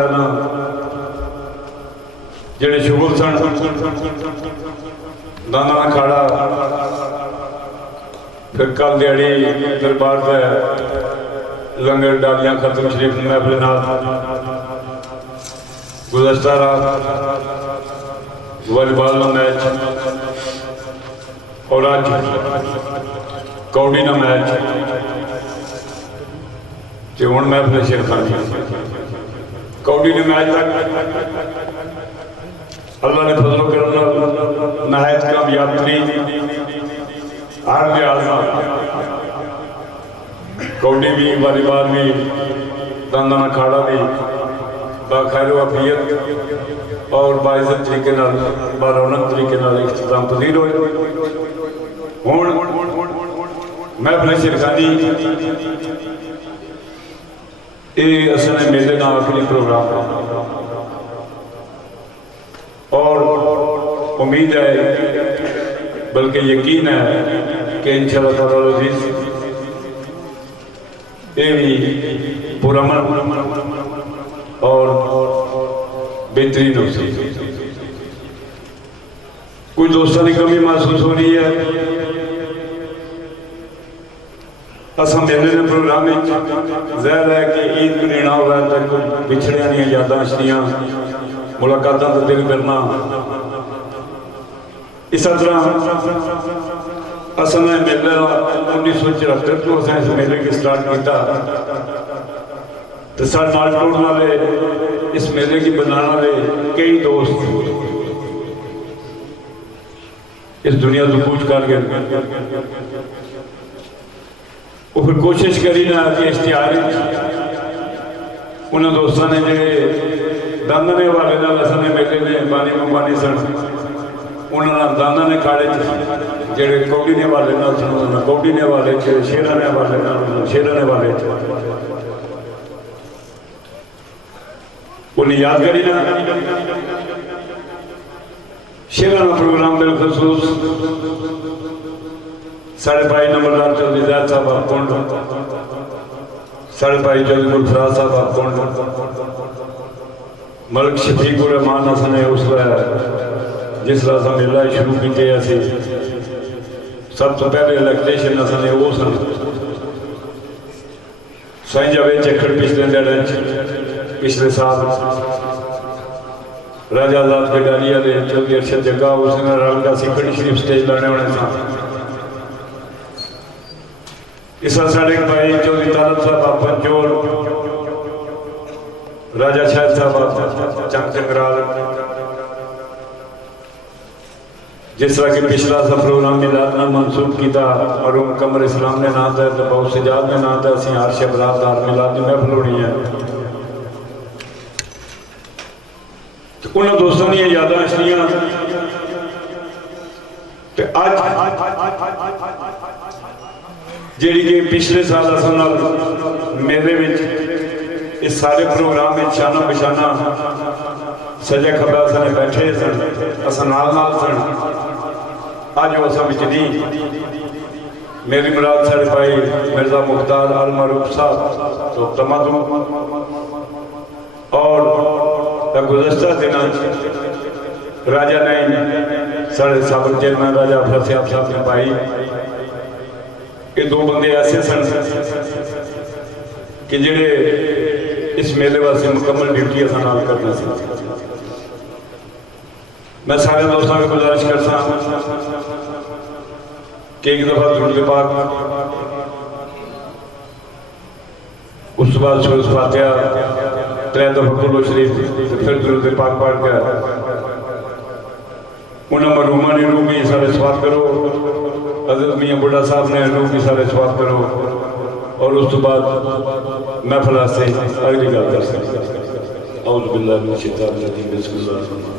पहला जेडे शुगर सन दाना खाड़ा, फिर कल दिहाड़ी दरबार का लंगर डालियां खत्म शरीफ महफिल गुज़श्ता रात वॉलीबॉल का मैच और अज कौड़ी का मैच तो हूँ महफिल शेरखानी कौड़ी के मैच तक अल्लाह ने फजलो करम नहायत कामयाब तरीन हर लिहाज कौडी भी वॉलीबॉल भी दाना खाड़ा भी बाखैर अफियत और बाइज़त तरीके बारौनक तरीके इख्तिताम पजीर होए। हुण महफिल शेरखानी ये असले मेले का आखिरी प्रोग्राम है और उम्मीद है बल्कि यकीन है कि इंशाअल्लाह ताला अज़ीज़ ये भी पुरअमन और बेहतरीन हो सकती। कुछ दोस्तों की कमी महसूस हो रही है। असम मेले के प्रोग्राम ज़ाहिर है कि ईद महीना हुआ तक पिछड़िया दी यादां अशनियां मुलाकातों का दिल करना। इस तरह असम मेला 1974 को अस इस मेले के स्टार्ट किया तो सारे नाल टोड़ने वाले इस मेले की बनाने वाले कई दोस्त इस दुनिया को कूच कर गए। वो फिर कोशिश करी ना कि इश्तिहार उन्होंने दोस्तों ने जो दाना ने हवाले असम मेले ने बानी मुबानी सन उन्होंने दाना ने खाड़े जेडे कौड़ी ने हवाले सन कौड़ी ने हवाले शेरा ने हवाले शेरा ने हवाले उन्हें याद करी ना शेरा का प्रोग्राम बिलखसूस साढ़े भाई नंबरदार चौधरी ज़ैद साहब आपकोंड साढ़े भाई चौधरी गुलफराज साहब आपकोंड मलिक शफीकुर रहमान हसन ने उस जिस तरह मेला शुरू किए असी सब तो पहले इलेक्ट्रेशन हसन ने वो सन साईं जावेद चखड़ पिछले दिहाड़े पिछले साल राजा आजाद गडारिया ने चौधरी अरशद जग्गा उसने रल का सीखड़ी शरीफ स्टेज लाने होने सन। इस साढ़े भाई चौधरी तालब साहब आप पंचोल राजा शाहिद साहब चंग चंगराल जिस तरह की पिछला सा प्रोग्राम मिलाद ना मनसूब किया और कमर इस्लाम ने नाम था तो बहुत सजाद ने नाम था असी हर शबरादार मिलाद की महफिल होनी है। तो उन्होंने दोस्तों दी यादां अशनियां अज जी कि पिछले साल असल मेले में इस सारे प्रोग्राम में शाना बशाना सजा खबा सन बैठे सन अस नाल सन अज वो असा नहीं। मेरी मुराद साढ़े भाई मिर्जा मुख्तार अल मरूफ साहब तो तमाम और गुज़श्ता दिन राजा ने साढ़े साबिक चेयरमैन राजा फतेह साहब ने भाई ये दो बंदे ऐसे सन कि जेडे इस मेले वास्ते मुकम्मल ड्यूटी अस नाल करना सी। मैं सारे दोस्तों को गुजारिश करता कि एक दफा दुरूद पाक उस बाद सूरत फातिहा 3 दफा कुल्लू शरीफ फिर दुरूद पाक पढ़ कर उन्हें मरूमा ने रूह भी सारे सवाब करो हज़रत मियां बुढ़ा साहब ने रूह भी सारे सवाब करो और उस तो बाद महफिल से अगली गल कर सकते। औज़ु बिल्लाहि मिनश शैतानिर रजीम बिस्मिल्लाहिर रहमानिर रहीम।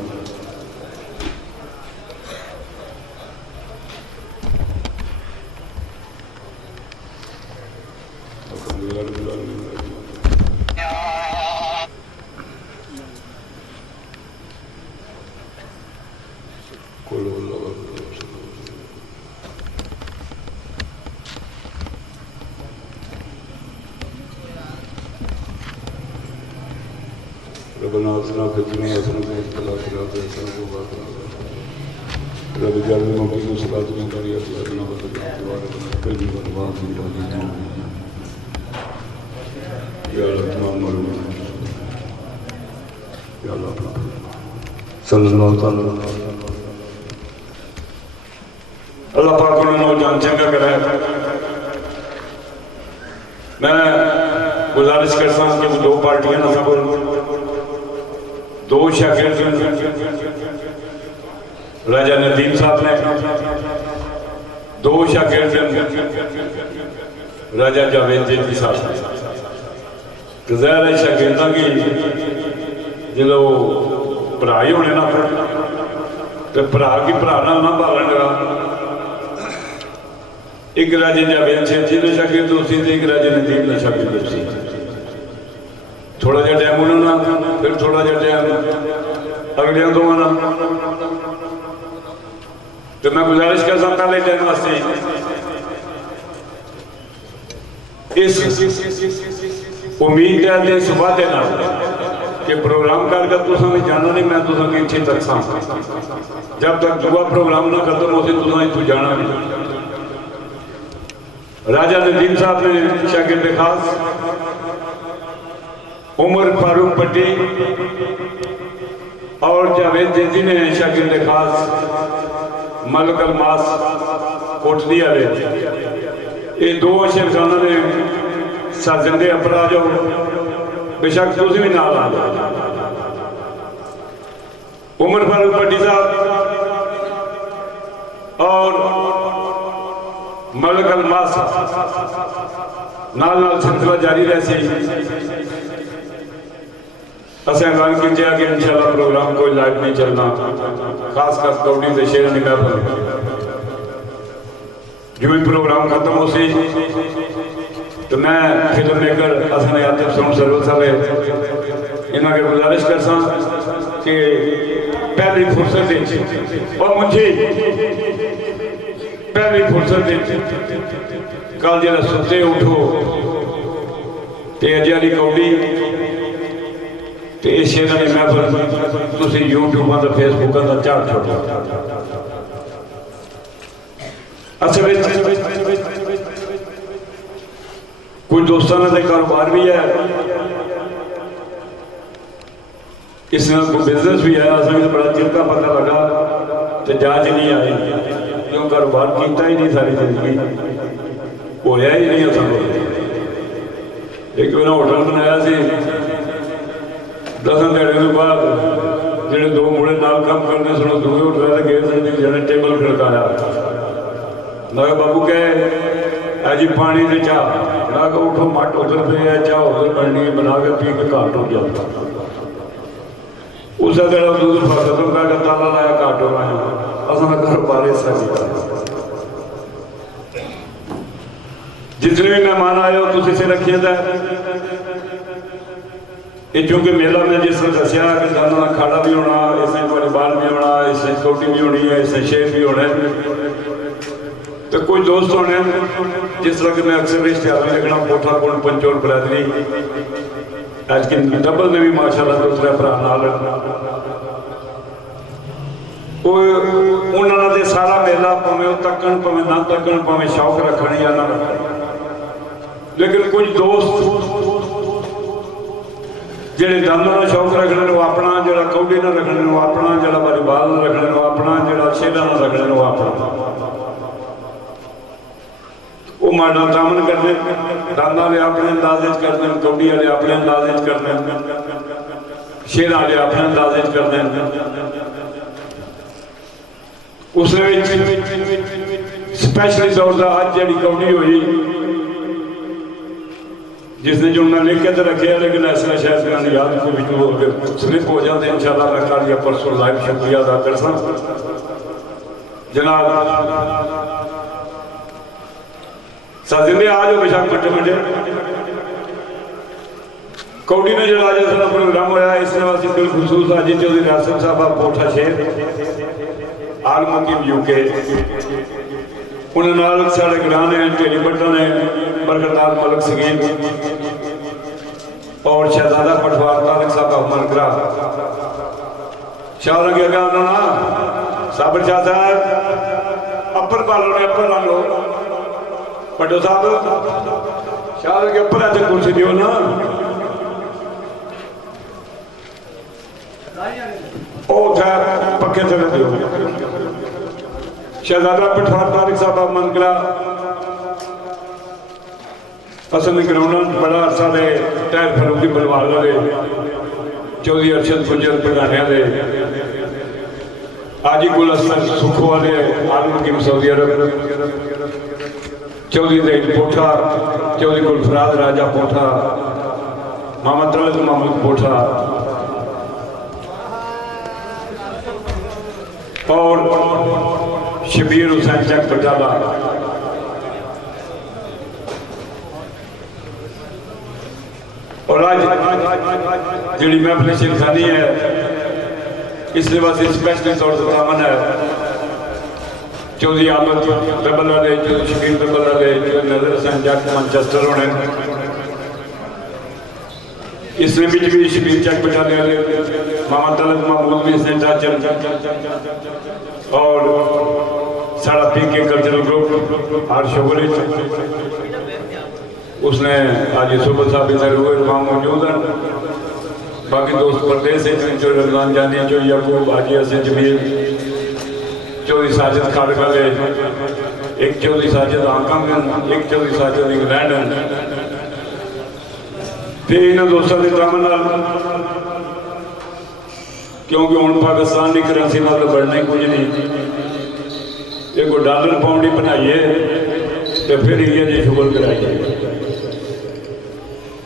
रबना आसना कितने आसन में इख्तलाफ करा दे सन को बात रब जल में मौके को सलात में करिया तो अपना बदल दोबारा पहली बार बात ही लगी या अल्लाह तमाम मालूम या अल्लाह सल्लल्लाहु अलैहि वसल्लम अल्लाह पाक उन्होंने जान चंगा कराया। मैं गुजारिश करता हूँ कि वो दो पार्टियां ना सब दो शागिर्द राजा नदीम साहब ने दो शागिर्द राजा जावेद जी साहब तो ज़ाहिर है शागिर्दा की जो भरा ही होने ना तो भरा की भरा ना भालन लगा। एक राजे जावेद जी ने शागिर्द उसी एक राजे नदीम ने शागिर्द उसी थोड़ा जहा टाइम उन्होंने फिर थोड़ा जहा टाइम अगलिया दोवां ना तो मैं गुजारिश कर सकता पहले टाइम वास्ते इस उम्मीद है सुबह के नाल कि प्रोग्राम करके तुसा भी जाना नहीं मैं तुसा की इत्थे तक सा जब तक दुआ प्रोग्राम ना खत्म होते तुसा इत्थों जाना नहीं। राजा नदीम साहब ने शागिर्द खास उमर फारूक पट्टी और जावेद जी ने शागिर्द खास मलक अलमास कोटली वाले ये दो शेरखाना ने साजिंदे अपर आ जाओ बेशक तुम भी नाल आ जाओ। उमर फारूक पट्टी साहब और मलक अलमास नाल नाल सिलसिला जारी रहे। असें ऐलान किया कि इंशाअल्लाह प्रोग्राम कोई लाइव नहीं चलना खासकर कौड़ी के शेर नहीं महफल जो भी प्रोग्राम खत्म हो सी तो मैं फिल्म मेकर हसन आतिफ सोन सरवत साहब इन्होंने गुजारिश कर सा कि पहली फुर्सत और मुझे पहली फुर्सत कल जरा सुते उठो तो अजे वाली कौड़ी तो इस शेर की महफल तुम यूट्यूबा का फेसबुक का झाड़ छोड़ो। असल कुछ दोस्तों का कारोबार भी है इस बिजनेस भी है असल बड़ा चिर का पता लगा तो जांच नहीं आई क्यों कारोबार किया ही नहीं सारी जिंदगी होया ही नहीं असल एक बार होटल बनाया सी 10 दिहाड़े के बाद जो दो मुड़े नाल काम करने सुनो दूसरे होटल गए जिन्हें टेबल खड़काया मैं बाबू कहे जी पानी से चाह मैं कहा उठो मट उधर पे है चाह उधर बननी बना के पी के घाट हो जाता उस दूध खत्म कर ताला लाया घाट हो रहा असा कारोबार जितने भी मेहमान आए हो तुम इसे रखिए ये चूंकि मेला में जिस तरह दसिया कि दाना खाड़ा भी होना इसमें परिवार भी होना इसमें छोटी भी होनी है इसमें शेर भी होना है तो कुछ दोस्त होने जिस तरह कि मैं अक्सर इश्तेहार में लिखना कोठा कौन पंचोल बरादरी आज की डबल ने भी माशाल्लाह दूसरा भरा नाल उन्होंने दे सारा मेला भावें तकन भावें ना तकन भावें शौक रखने या ना रखने लेकिन कुछ दोस्त जेडे दाना का शौक रखने वो अपना जरा कौड़ी ना रखने वो अपना जरा वालीबाल ना रखने वो अपना जरा शेरा ना रखने वो अपना वो माडा दामन करने दाना वाले अपने अंदाजे करते हैं कौड़ी वाले अपने अंदाजे करते हैं शेर वाले अपने अंदाजे करते हैं उस स्पैशली तौर पर अज जी कौड़ी हुई जिसने जो मैं लिख के तो रखे लेकिन ऐसा शायद मैंने याद को स्लिप हो जाते इंशाल्लाह मैं कल या परसों लाइव शुक्रिया अदा कर सा जनाब साजिंदे आज हो बेशक मटे मटे कौड़ी ने जो आज सारा प्रोग्राम होया इसने वास्ते बिलखुसूस आज चौधरी रासिम साहब कोठा शेर आल मुकीम यूके उन्होंने साढ़े ग्रां ने ढेरी भट्टा ने बरकतार मलक सगीर और शहजादा पटवार तारिक साहब मनकरा शाह लगे ना साबिर शाह साहब अपर पालो ने अपर ला लो पटो साहब शाह लगे अपर ऐसे कुर्सी दियो ना पक्के चले दियो शहजादा पटवार तारिक साहब मनकरा असल ग्राउंड बड़ा अरसा दे टैर फरूकी बलवाल वाले चौधरी अरशद गुजर पठानिया दे आजी गुल हसन सुखो वाले आलम की सऊदी अरब चौधरी दे पोठा चौधरी गुलफराज राजा पोठा मोहम्मद तलत मोहम्मद पोठा और शबीर हुसैन चक बटाला और आज जी महफिल शिरखानी है इसलिए वास्ते स्पेशली तौर पर दामन है चौधरी आमद डबल वाले चौधरी शबीर डबल वाले चौधरी नजर हसन जट मैनचेस्टर होने इसलिए भी शबीर चक बटाने वाले मोहम्मद तलत महमूद भी इसने चाचन और साड़ा पीके कल्चरल ग्रुप हर शोगरे उसने आज सुबह साहब इधर हुए वहाँ मौजूद हैं बाकी दोस्त प्रदेश से जो रमजान जानी जो यकूब हाजी हसन जमील चौधरी साजिद खाड़ वाले एक चौधरी साजिद हांगकांग एक चौधरी साजिद इंग्लैंड फिर इन्होंने दोस्तों के काम क्योंकि हूँ पाकिस्तान की करेंसी ना तो बढ़ना ही कुछ नहीं ये कोई डॉलर पाउंड ही बनाइए तो फिर ये जी शुगर कराइए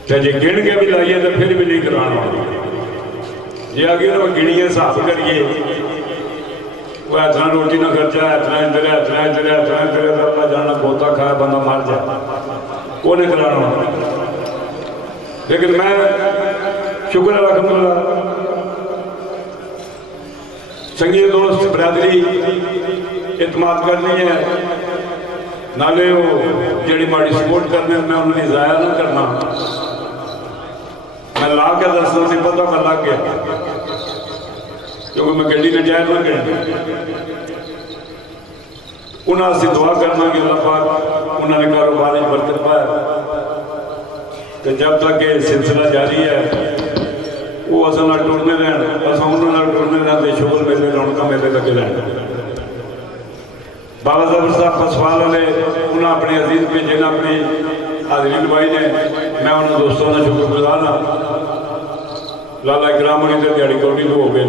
जे गिन के भी लाइए तो फिर भी नहीं कराना जे आगे ना गिनिए हिसाब करिए वो इतना रोटी ना खर्चा इतना इधर इतना इधर इतना इधर अल्लाह जाना बोता खाया बंदा मर जाए वो नहीं कराना लेकिन मैं शुक्र अलहमदुलिल्लाह संगीत दोस्त बरादरी इतमाद करनी है नाले वो जी माड़ी सपोर्ट करने मैं उन्हें जाया ना करना मैं ला के दसना नहीं पता मैं लग गया क्योंकि मैं गड्डी ने जाए ना गई उन्हें दुआ करना कि अल्लाह पाक उन्होंने कारोबार में बरकत पाया तो जब तक ये सिलसिला जारी है वो असल ना टुरने रहन अस उन्होंने टुरने रहते शुगर मेले रौनक मेले लगे रहन बाबा जबर साहब पसवाल वाले उन्हें अपने अजीज भेजे ना अपनी हाजरी दवाई ने मैं उन्होंने दोस्तों का शुक्रगुजार हाँ लाला इकराम होनी तो दिहाड़ी कौड़ी तो हो गए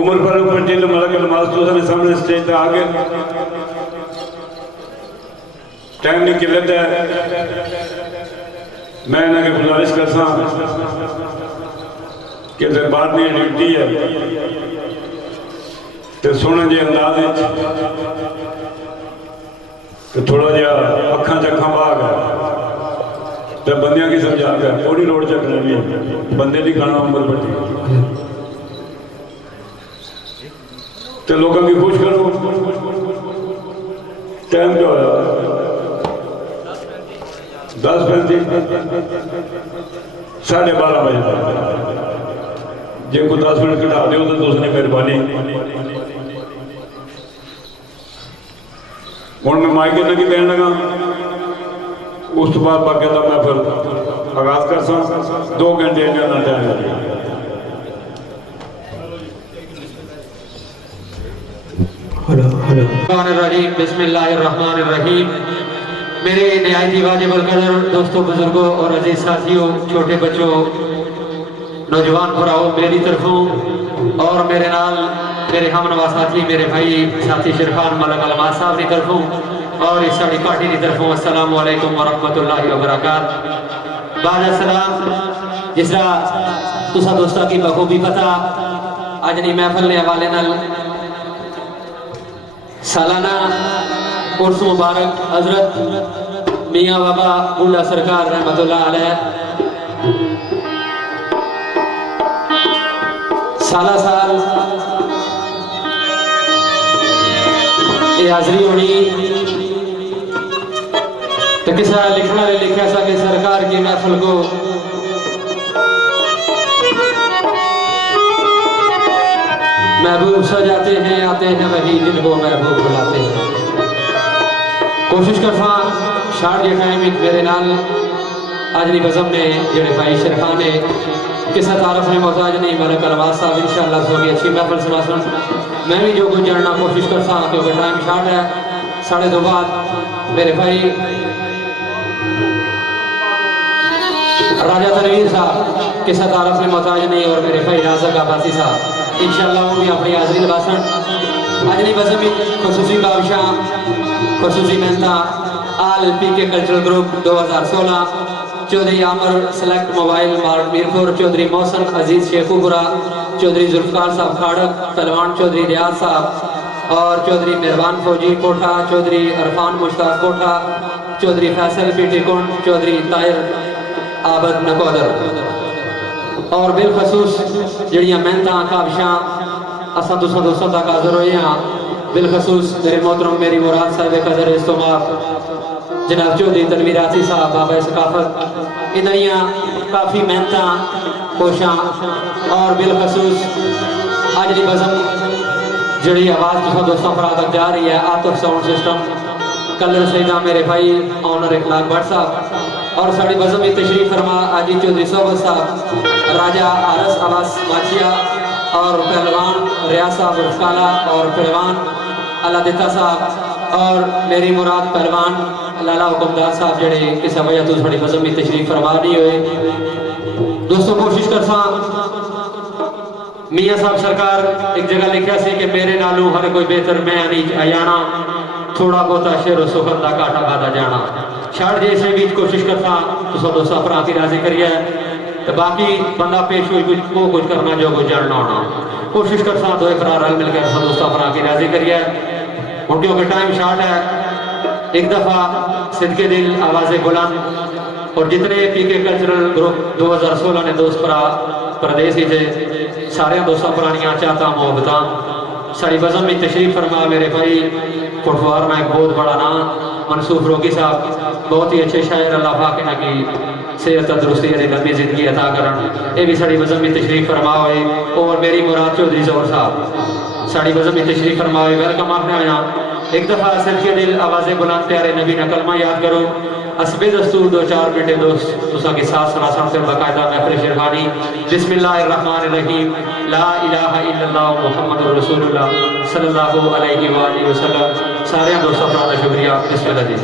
उमर फारूक पट्टी तो मलक नमाज तो सामने स्टेज पर आ गए टाइम की किल्लत है मैं इन्हें गुजारिश करता कि दरबार की ड्यूटी है तो सुन जे अंदाज तो थोड़ा जहा अखा चखा भाग है तो बंदियां की समझा कर थोड़ी रोड चकनी भी बंदे नहीं खाना उम्र बड़ी तो लोगों की खुश करो टाइम जो है 10:35 12:30 बजे जे को 10 मिनट घटा दो तो उसने मेहरबानी हूँ मैं माइक लगी देन लगा उस तो बाद बाकी का मैं फिर आगाज कर सा 2 घंटे का टाइम लगे बिस्मिल्लाहिर्रहमानिर्रहीम। मेरे नहायत वाजिब अलकदर दोस्तों बुजुर्गों और अजीज साथियों छोटे बच्चों नौजवान भराओ मेरी तरफों और मेरे नाल मेरे हमनवा साथी मेरे भाई साथी शिरखान मलक अलमाज साहब की तरफों और इस साड़ी पार्टी की तरफों अस्सलाम वालेकुम वरहमतुल्लाहि वबरकात। बाद सलाम जिस तरह तुसा दोस्तों की बखूबी पता अज नी महफल ने हवाले नाल सालाना उर्स मुबारक हजरत मियाँ बाबा बुल्ला सरकार रहमतुल्लाह अलैह साला साल ये हाजरी होनी तो किसा लिखना ने लिखा सा कि सरकार की महफिल को महबूब सजाते हैं, आते हैं वही दिल को महबूब बुलाते हैं। कोशिश करता शार्ट जे टाइम मेरे नाल अजनी बज़म ने जेड़े भाई शरफा ने किसा तारफ ने मोहताज नहीं मलक अलवाज साहब इंशाअल्लाह सोगी अच्छी महफिल सुना सुन। मैं भी जो कुछ जानना कोशिश करता हूँ क्योंकि टाइम शार्ट है। 2:30 बाद मेरे भाई राजा तनवीर साहब किसा तारफ ने मोहताज नहीं और मेरे भाई राज़क अब्बासी साहब इंशाअल्लाह वो भी अपनी हाजिरी लबासन अजनी बज़म में खुसूसी काविशा खुसूसी मेहनता आल PK cultural group 2016 Chaudhry Amar select mobile mart Mirpur, Chaudhry Mohsin Aziz Sheikhupura, Chaudhry Zulfiqar साहब खाड़क, पहलवान चौधरी रियाज साहब और चौधरी मेहरबान फौजी कोठा, चौधरी अरफान मुश्ताक कोठा, चौधरी फैसल पीटी कुंड, चौधरी ताहिर आबद नकोदर और बिलखसूस जड़ियाँ मेहनत काविशा असा तुसा दोस्तों तक हाजिर होए हैं। बिलखसूस मेरे मोहतरम मेरी मुराद साहब कदर इस्तेमाल जनाब चौधरी तनवीर आसी साहब बाबा सकाफत इन्होंने काफ़ी मेहनत कोशा और बिलखसूस अजनी बज़म जड़ी आवाज़ तुसा दोस्तों पर तक जा रही है। आतिफ साउंड सिस्टम कलर सईदा मेरे भाई ऑनर इखलाक भट्ट साहब और साड़ी बज़म में तशरीफ फरमा आजी चौधरी सोबत साहब, राजा आरस अब्बास माचिया और पहलवान रियाज साहब उर्फकाला और पहलवान अलादिता साहब और मेरी मुराद पहलवान लाला हुकुमदार साहब जड़े किसी वजह तो थोड़ी बज़म में तशरीफ फरमा नहीं हुए। दोस्तों कोशिश करसा मियाँ साहब सरकार एक जगह लिखा सी कि मेरे नालों हर कोई बेहतर मैं नहीं आयाना थोड़ा बहुत शेर सुखन का घाटा खाता जाना शायद जैसे भी कोशिश करता तो दोस्तों भरा की राजी करिए तो बाकी बंदा पेश हुई कुछ करना जो कुछ जानना होना कोशिश करता दो भरा रल मिलकर दोस्तों भरा की राजी करिए। हूँ क्योंकि टाइम शार्ट है एक दफ़ा सिद्के दिल आवाज़े बुलंद और जितने पीके कल्चरल ग्रुप 2016 ने दोस्त भरा प्रदेश से सारे दोस्तों पुरानियां चाहता मोहब्बत साड़ी बज़म में तशरीफ फरमा मेरे भाई फुटवार में एक बहुत बड़ा नाम मनसूफ रोगी साहब बहुत ही अच्छे शायर अल्लाह पाक इन्हां की सेहत तंदुरुस्ती यानी लंबी जिंदगी अता करन। ये भी साड़ी बज़म में तशरीफ फरमा हुए और मेरी मुराद चौधरी ज़ोहर साहब साड़ी बज़म में तशरीफ फरमा हुए वेलकम आखने आया। एक दफ़ा सिरके दिल आवाज़े बुलंद प्यारे नबी न कलमा याद करो असबे दस्तूर 2-4 मिनट दोस्त तुसा के साथ सुना से बाकायदा महफिल शिरवानी बिस्मिल्लाहिर्रहमानिर्रहीम ला इलाहा इल्लल्लाह मुहम्मदुर रसूलुल्लाह सल्लल्लाहु अलैहि वसल्लम। सारे दोस्तों का शुक्रिया। बिस्मिल्लाह जी।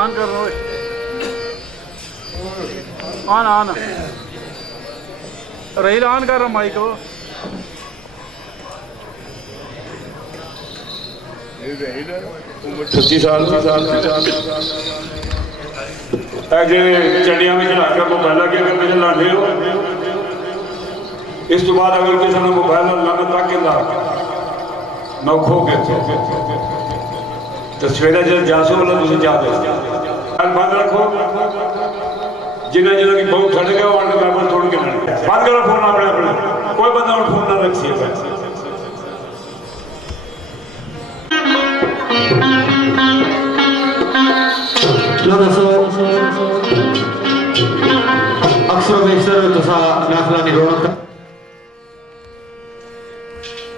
ऑन कर लो ऑन ऑन रहील ऑन कर रहा माइक को 36 साल जे चंडिया में चढ़ा के मोबाइल के अगर मुझे लाने हो इस तो बाद अगर किसी ने मोबाइल लाना तक ना खो के तो सवेरे जब जासो वाला तुम जा दे बंद रखो जिन्हें जिन्हें की बहुत छड़ गया और मैं तोड़ के बंद करो फोन अपने अपने कोई बंदा फोन ना रखिए लो दोस्तों अक्सर बेशतर तुसा महफिल की रौनक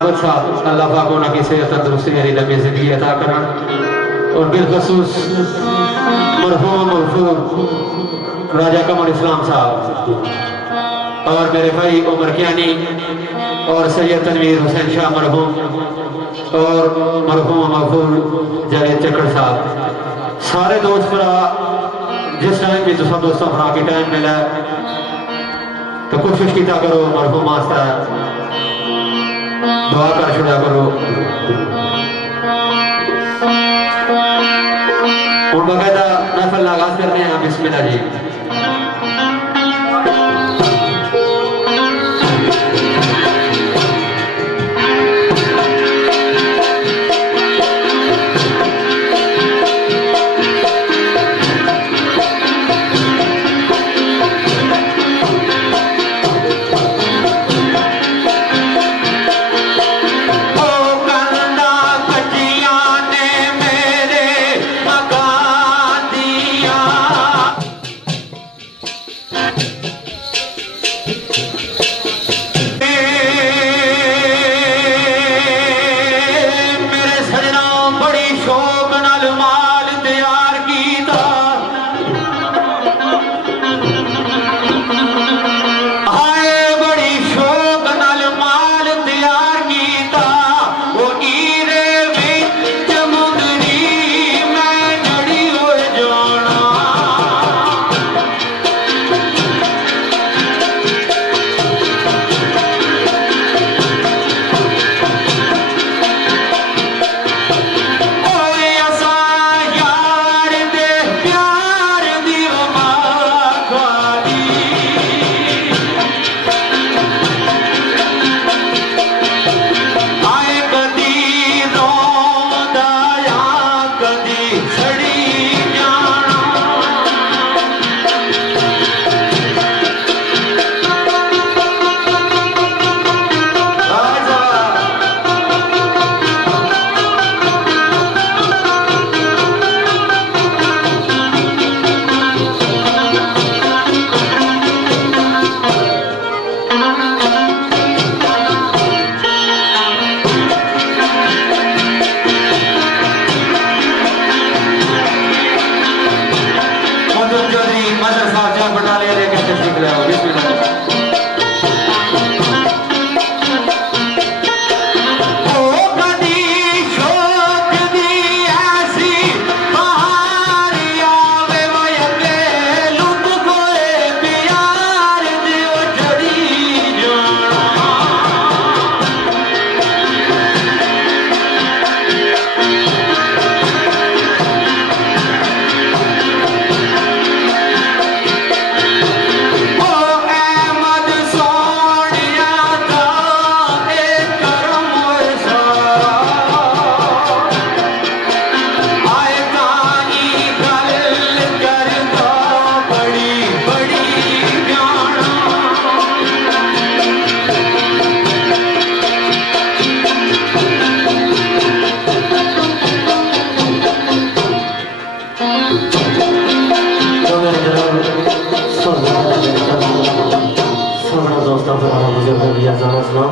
अल्लाह पाक उन्हें की सेहत तंदुरुस्ती मेरी लंबी जिंदगी अता करन और बिलखसूस मरहूम मगफूर राजा कमर इस्लाम साहब और मेरे भाई उमर कियानी और सैयद तनवीर हुसैन शाह मरहूम और मरहूम मगफूर जावेद चक्कर साहब सारे दोस्त भरा जिस टाइम भी तुम दोस्तों भरा के टाइम मिला तो कोशिश किया करो मरहूम आस्ता दुआ कर छुड़ा करो और बाकायदा महफिल आगाज करने हैं बिस्मिल्लाह जी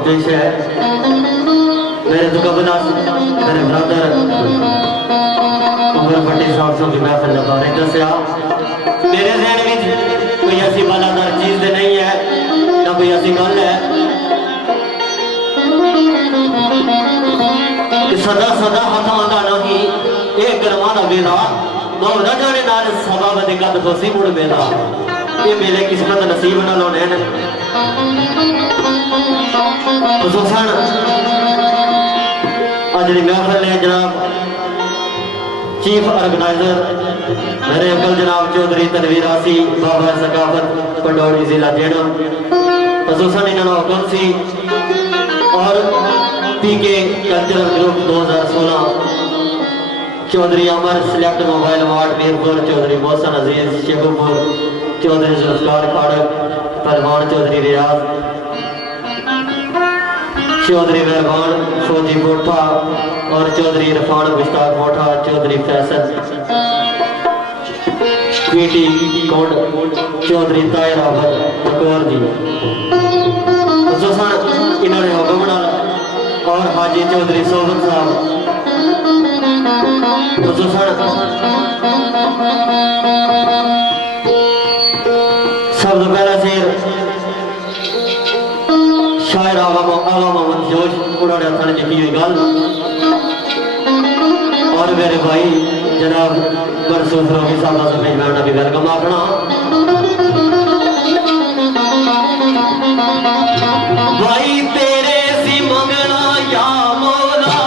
पेश है मेरे दुकाबना मेरे ब्रदर उमर भट्टी साहब की महफिल बारे दसिया मेरे जहन में कोई ऐसी बालादार चीज नहीं है ना कोई ऐसी गल है कि सदा सदा हथा नहीं एक गरमा का बेड़ा मोहरा जाने नाल सभा बदे कद होसी मुड़ मेला ये मेले किस्मत नसीब न लोने ने खुसूसन आज दी महफिल ने जनाब चीफ ऑर्गेनाइजर मेरे अंकल जनाब चौधरी तनवीर आसी बाबा सकाफत पंडौड़ी जिला जेड़ा खुसूसन इन्होंने हुक्म सी और PK cultural group 2016 Chaudhry Amar select mobile award Mirpur Chaudhry Mohsin Aziz Sheikhupur Chaudhry Zulfiqar Kharak पहलवान चौधरी रियाज चौधरी मेहरबान फौजी कोठा और चौधरी इरफान मुश्ताक मोठा चौधरी फैसल पीटी कोड चौधरी ताहिर अहमद बकौर जी इन्होंने हुक्म और हाजी चौधरी सोबत साहब सब तो पहला शेर शायर आवा मोहम्मद जोश उन्होंने हथन लिखी हुई गल और मेरे भाई जनाब बरसूस रोगी साहब से मेजबान भी वेलकम आखना भाई तेरे सी मंगना या मौला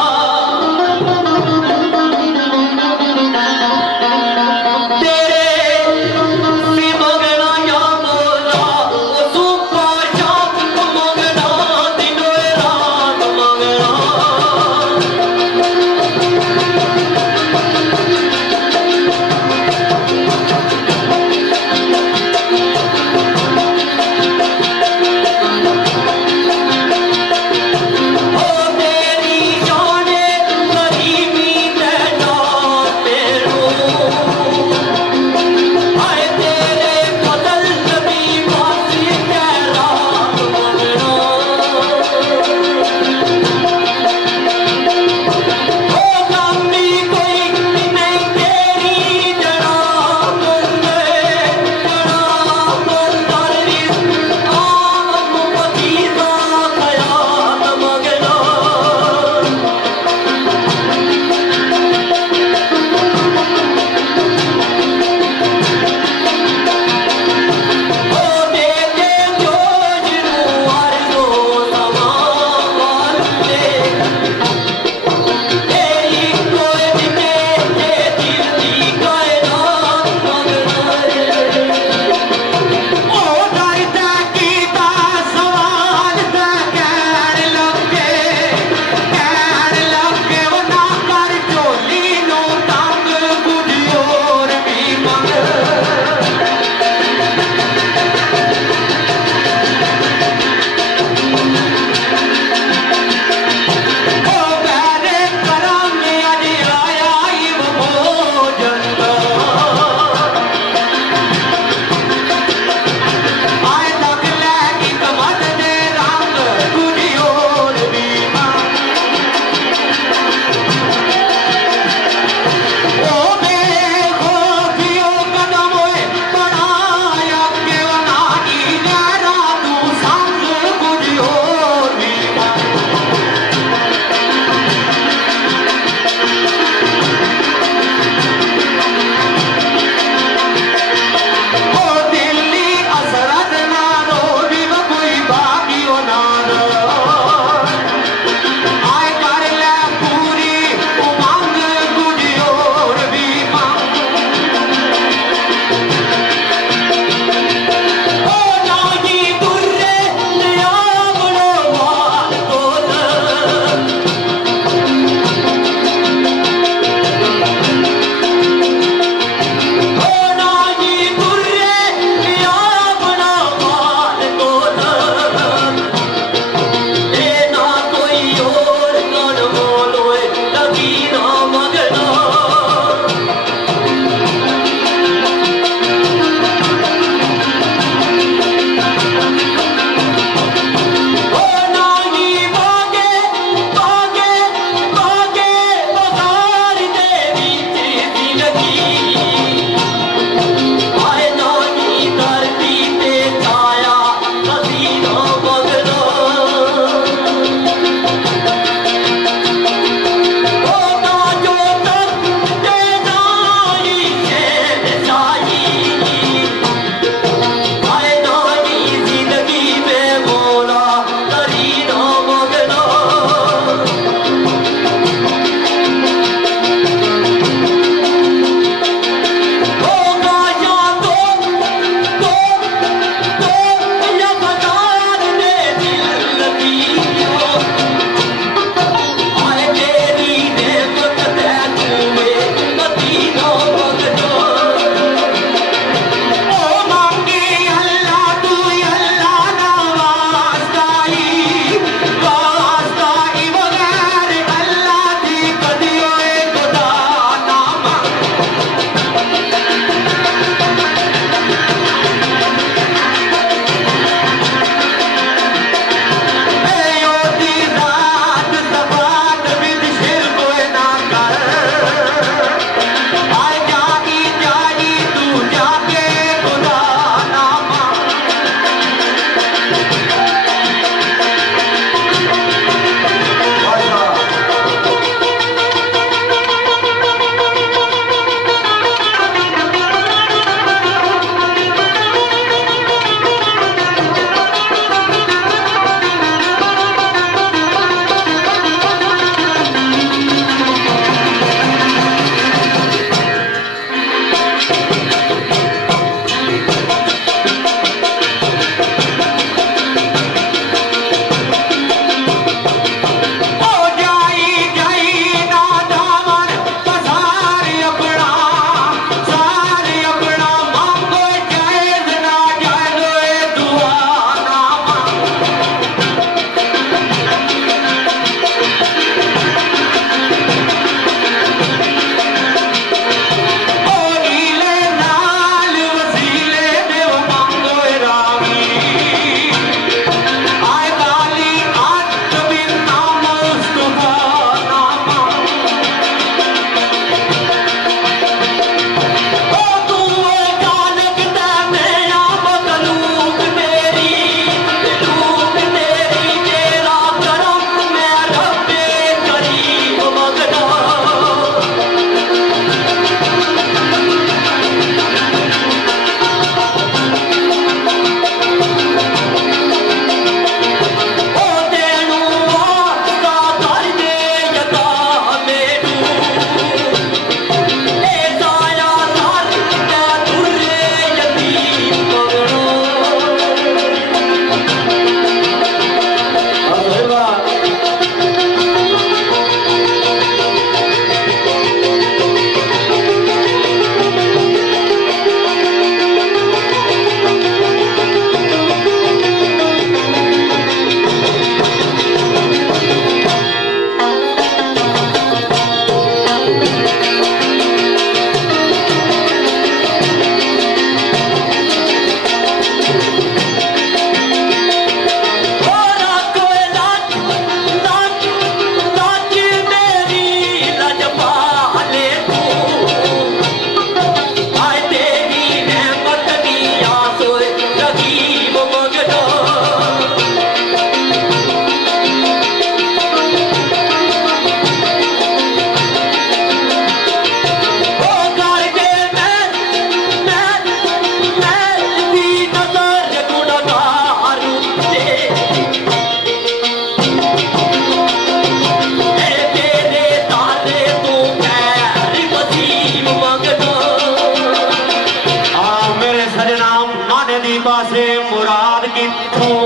पासे मुराद किथों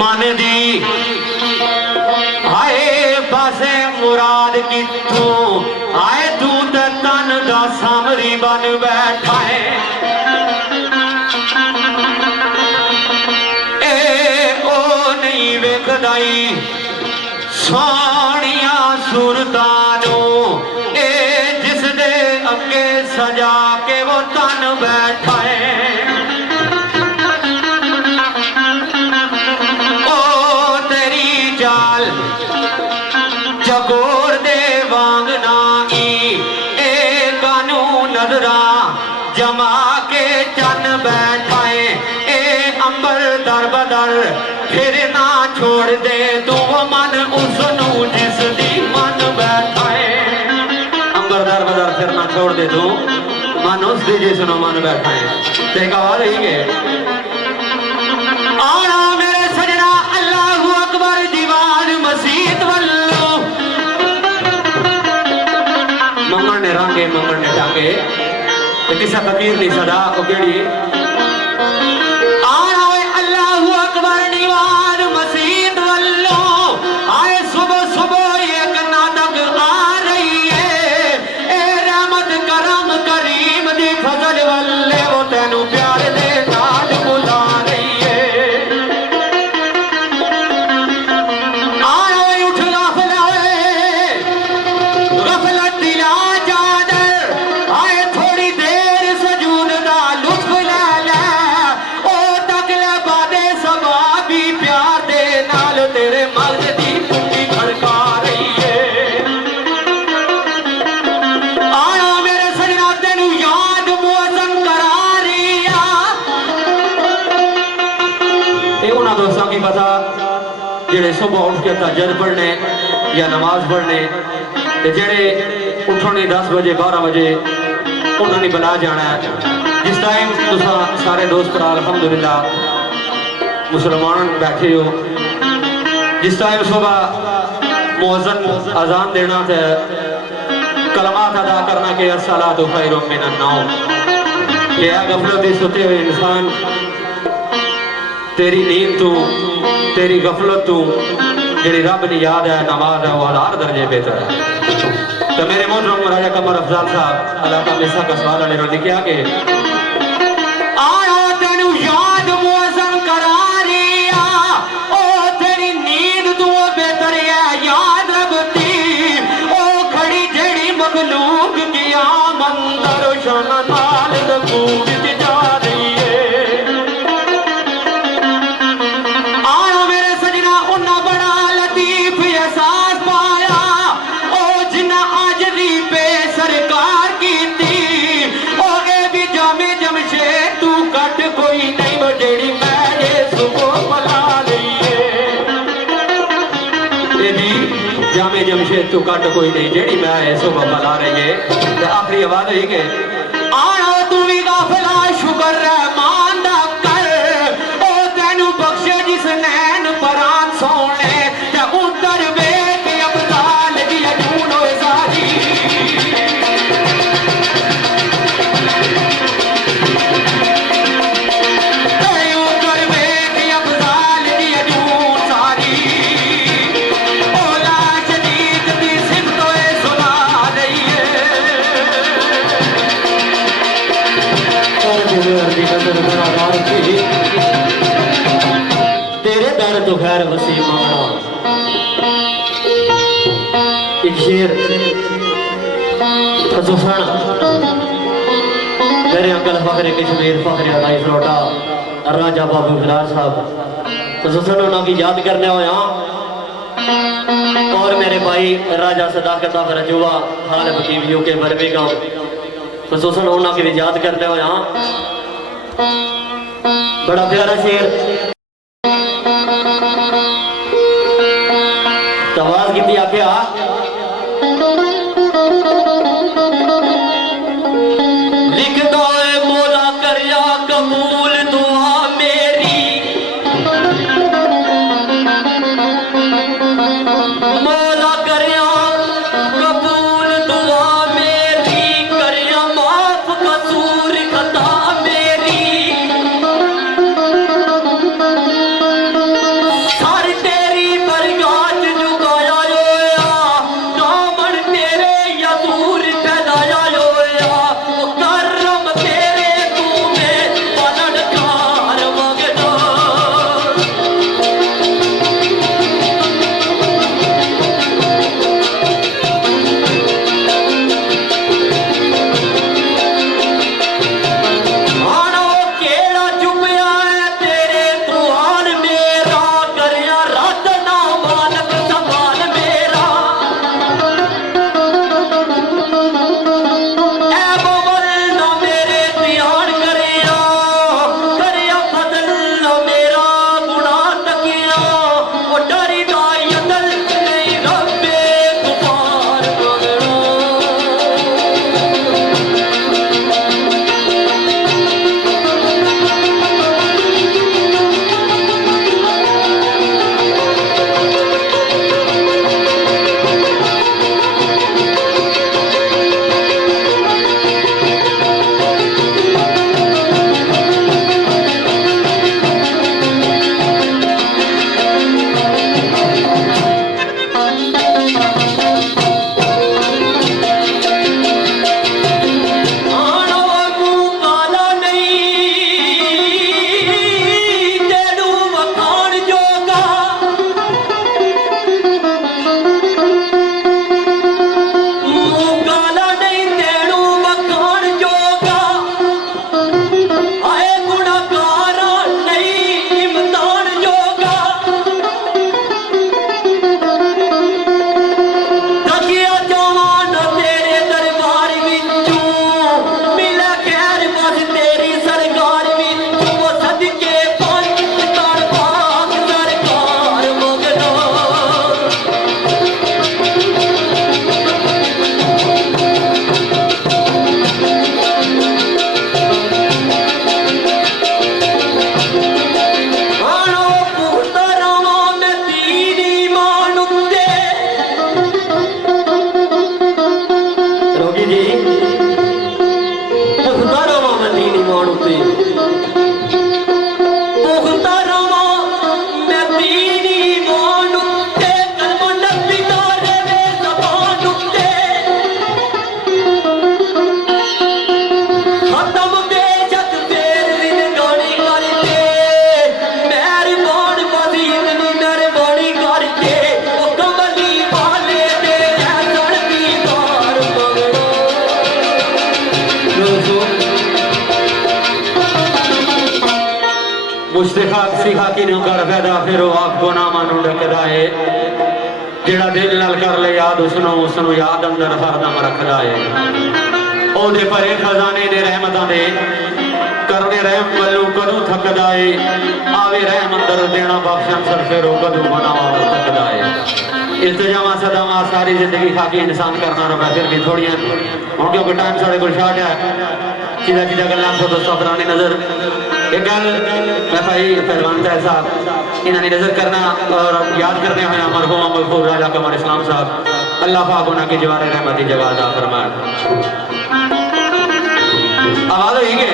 मन दी आए पासे मुराद किथों आए तू ते तन दा सामरी बन बैठा है ए ओ नहीं वेखदाई सोनिया सुरतानो ए जिस दे अगे सजा के वो तन बैठा है ओ तेरी चाल जगोर दे वांग नाई ए कानून नजरा जमा के चन बैठाए ए अंबर दर बदर फिर ना छोड़ दे तू मन उसनू जिस दी मन बैठाए अंबर दर बदर फिर ना छोड़ दे तू मन उस दी जिसनू मन बैठाए ते आवाज ही है आना मेरे सजना अल्लाहु अकबर दीवार मस्जिद वल्लो मंगण ने रांगे मंगण ने टांगे किसा फकीर नहीं सदा को केड़ी आना अल्लाहु अकबर दीवार मस्जिद वल्लो आए सुबह सुबह एक नाटक आ रही है ए रहमत करम करीम दी फजल वल्ले वो तेनू प्यार दे नाल बुला रही है आए उठ गफलत दिला चादर आए थोड़ी देर सजूद दा लुत्फ ले ले ओ तकले बादे सबा भी प्यार दे नाल तेरे मर्द दी कुंडी खड़का रही है आया मेरे सजना तेनू याद मुअज्जम करा रही आ ए उन्हां दोस्तां की पता जेड़े सुबह उठ के तहज्जुद पढ़ने या नमाज पढ़ने ते जेड़े उठने 10 बजे 12 बजे उन्होंने बुला जाना है जिस टाइम तुसा सारे दोस्त भरा अल्हम्दुलिल्लाह मुसलमान बैठे हो जिस टाइम सुबह मुअज्जिन अजान देना थे कलमात अदा करना के अस्सलातु खैरुम मिनन नौम ये गफलत सोते हुए इंसान तेरी नींद तू तेरी गफलत तू जेड़ी रब नी याद है नमाज है वो हज़ार दर्जे बेहतर है तो मेरे मोहतरम राजा कमर अफजाल साहब इलाका मिसा का सवाल वाले ने क्या के आया तेनू याद मुअज्जम करा रिया ओ तेरी नींद तू बेहतर है याद रबती ओ खड़ी जेड़ी मखलूक किया मंदर शन नाल दबू विच जा रही है आया मेरे सजना उन्ना बड़ा लतीफ एहसास पाया ओ जिन्ना आज दी पे सरकार की थी ओ ए भी जामे जमशेद तू कट कोई नहीं बजेड़ी मैं ये सुबह पला रही है ए भी जामे जमशेद तू कट कोई नहीं जेड़ी मैं ये सुबह पला रही है ते आखिरी आवाज है के आया तू भी गाफिला शुक्र रहमान दा कर ओ तेनू बख्शे जिस नैन परान सोने ते उतर वे के अब्दाल दी अजून होए सारी ते उतर वे के अब्दाल दी अजून सारी ओ ला शदीद दी सिफत होए सुना रही है तेरे दर तो खैर वसी मांगना एक शेर खसूसन मेरे अंकल फखरे कश्मीर फखरे अलाई सरोटा राजा बाबू फिलार साहब खसूसन उन्होंने की याद करने होया और मेरे भाई राजा सदाकत रजुआ खाल वकील यूके बर्मिंघम खसूसन उन्होंने की याद करने होया बड़ा प्यारा शेर आवाज की आख्या लिख दो मोला करिया कबूल दुआ मेरी मोला करिया कबूल दुआ मेरी करिया माफ कसूर खता मुश्तिखा सिखा की नु कर पैदा फिर वो आपको नामा नु डकदा है जेड़ा दिल नाल कर ले याद उसनु याद अंदर हरदम रखदा है ओदे परे खजाने दे रहमतां दे करने रहम वल्लू कदू थकदा है आवे रहम अंदर देना बख्शन सर फिर वो कदू बनावा थकदा है इल्तिजामा सदामा सारी जिंदगी खाकी इंसान करना रहा फिर भी थोड़ियां हूँ क्योंकि टाइम साढ़े को शार्ट है सीधा सीधा गल्लां को दोस्तों पुरानी नजर एक गल मैं भाई पहलवान साहब इन्होंने नजर करना और याद करने हुए मरहूम मगफूर राजा कमर इस्लाम साहब अल्लाह पाक उन्होंने जवान रहमती जगह अता फरमाए आवाज हुई के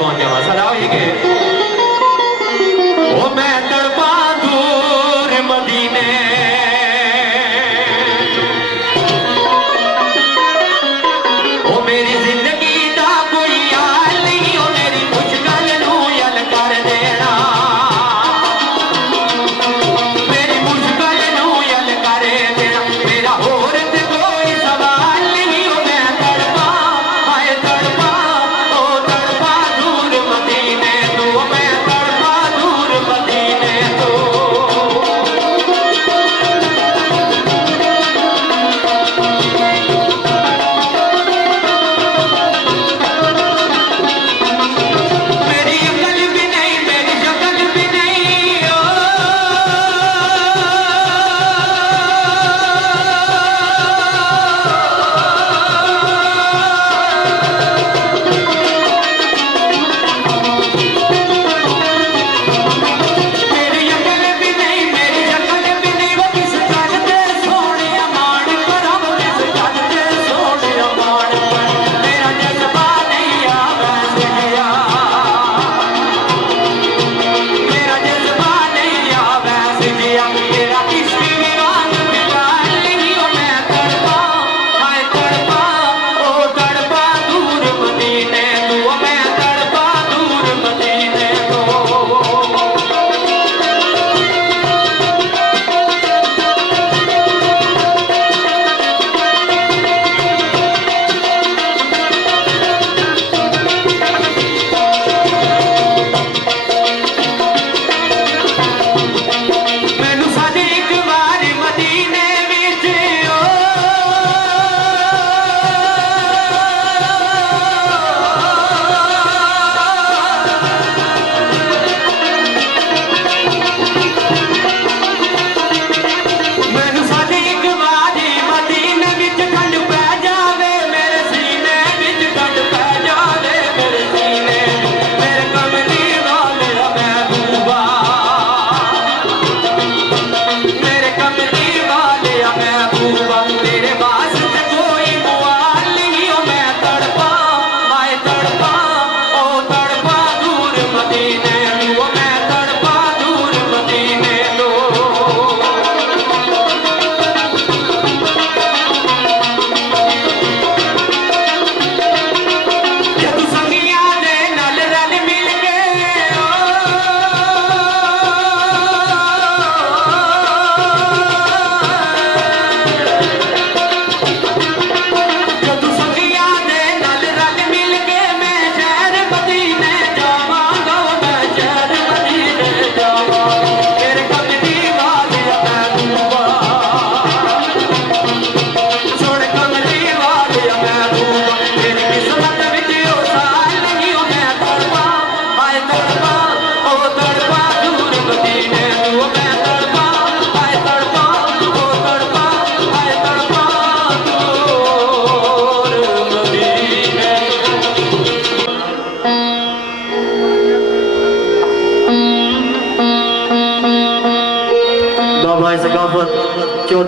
पहुंच जावा सदा ही के ओ मैं तड़पा दूर मदीने ओ मेरी जिंदगी दा कोई हाल नहीं ओ मेरी मुश्किल नू यल कर देना मेरी मुश्किल नू यल कर देना मेरा होर ते कोई सवाल नहीं ओ मैं तड़पा हाय तड़पा ओ तड़पा दूर मदीने तू मैं तड़पा दूर मदीने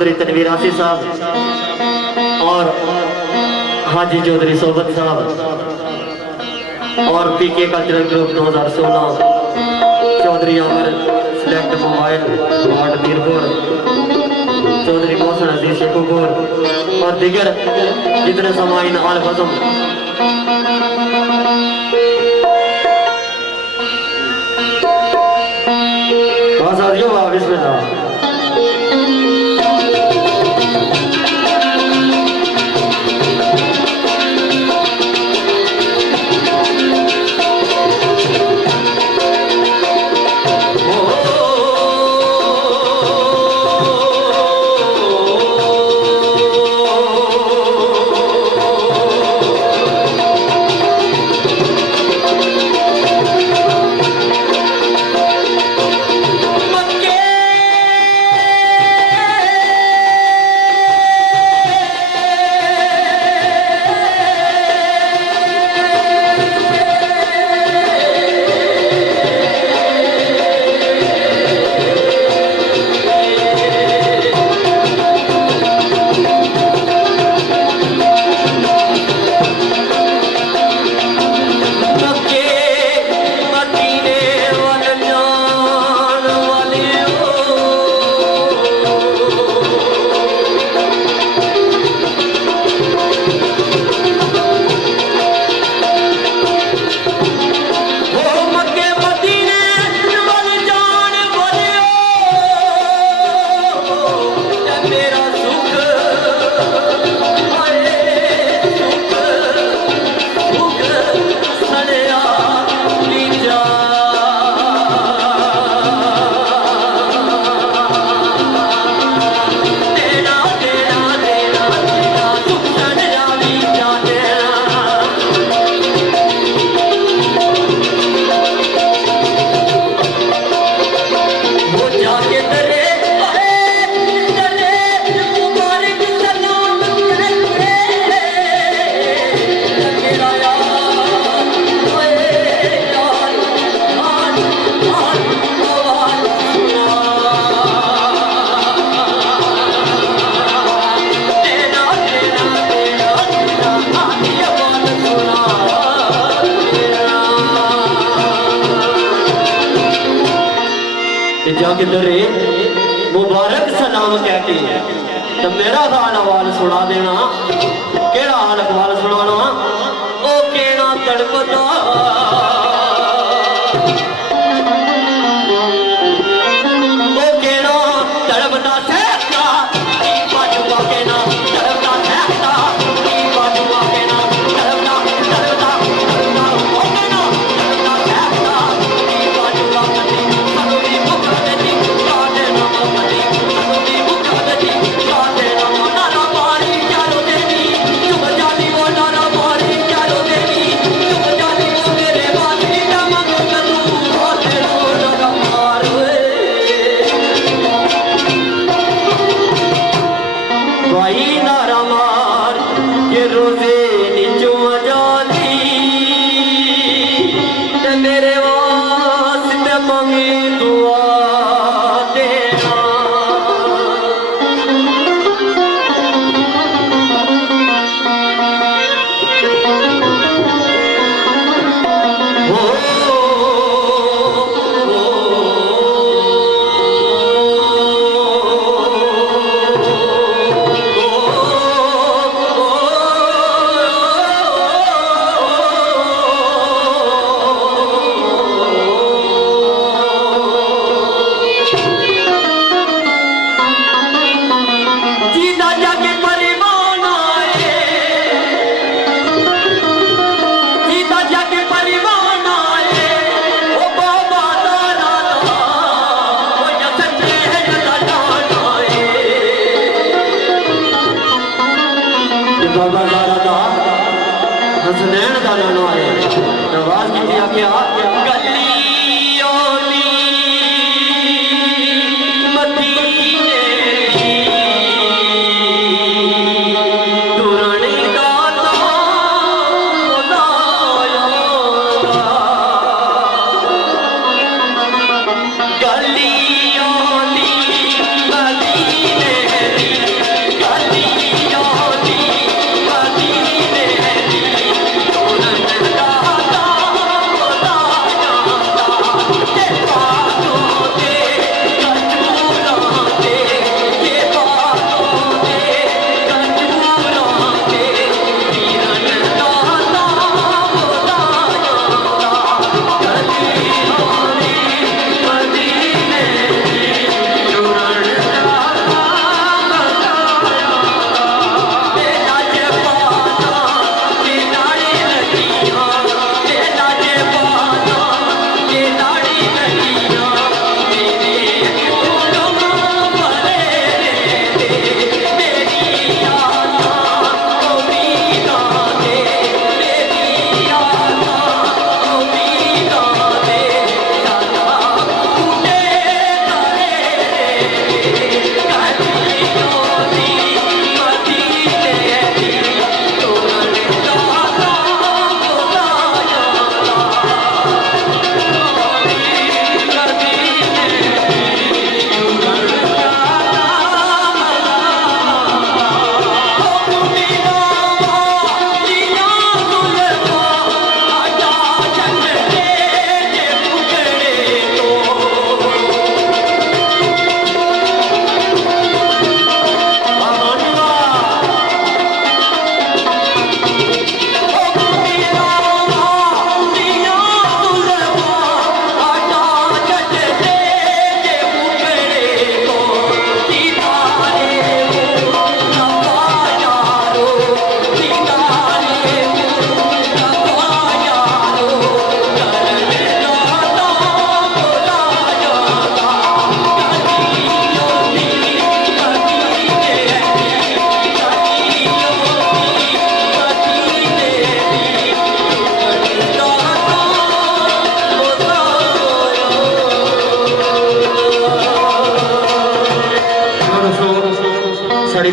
चौधरी तनवीर आसिफ साहब और हाजी चौधरी सोबत साहब और PK cultural group 2016 Chaudhry Aamir select mobile ward Mirpur Chaudhry Mohsin Aziz Sheikhupur और दिगर जितने समाइन आल फजम बिस्मिल्लाह। किधरे मुबारक सलाम कह के तो मेरा हाल अवाल सुना देना केड़ा हाल अवाल सुनाना ओ केना तड़पदा ओ केना तड़पदा सहता बाजुआ के ना तड़पदा सहता बाजुआ के ना तड़पदा तड़पदा तड़पदा ओ केना तड़पदा सहता बाजुआ के सलोनी भुखा देती काटे ना मती सलोनी भुखा देती काटे ना नाना मारी चारो देवी चुप जाली वो नाना मारी चारो देवी चुप जाली वो मेरे बाजी ना मंग करू होते रो नाना मार भाई नारा मार ये रोजे नीचो जाती ते मेरे वास्ते मंगी दुआ देना जीता जाके परिवान आए जीता जाके परिवान आए ओ बाबा दादा ओ जसने है जला जान आए बाबा दादा हसनैन दा नाम आया आवाज की आख्या गलियों दी मदीने दी दुरानी दाता खुदाया गलियों दी मदीने दी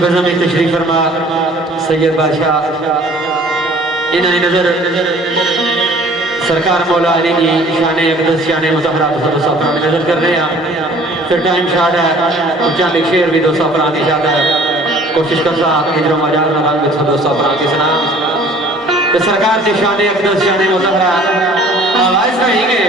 बज़म में तशरीफ फरमा सैयद बादशाह इन्होंने नजर सरकार मौला अली की शान अक़दस शान मुतहरा दोस्तों अपना नजर कर रहे हैं। फिर टाइम शाट है उच्चा शेर भी दोस्तों अपना की शाद है कोशिश करता हिजरो मजाक नवाज में दोस्तों अपना की सुना तो सरकार की शान अक़दस शान मुतहरा आवाज रहेंगे।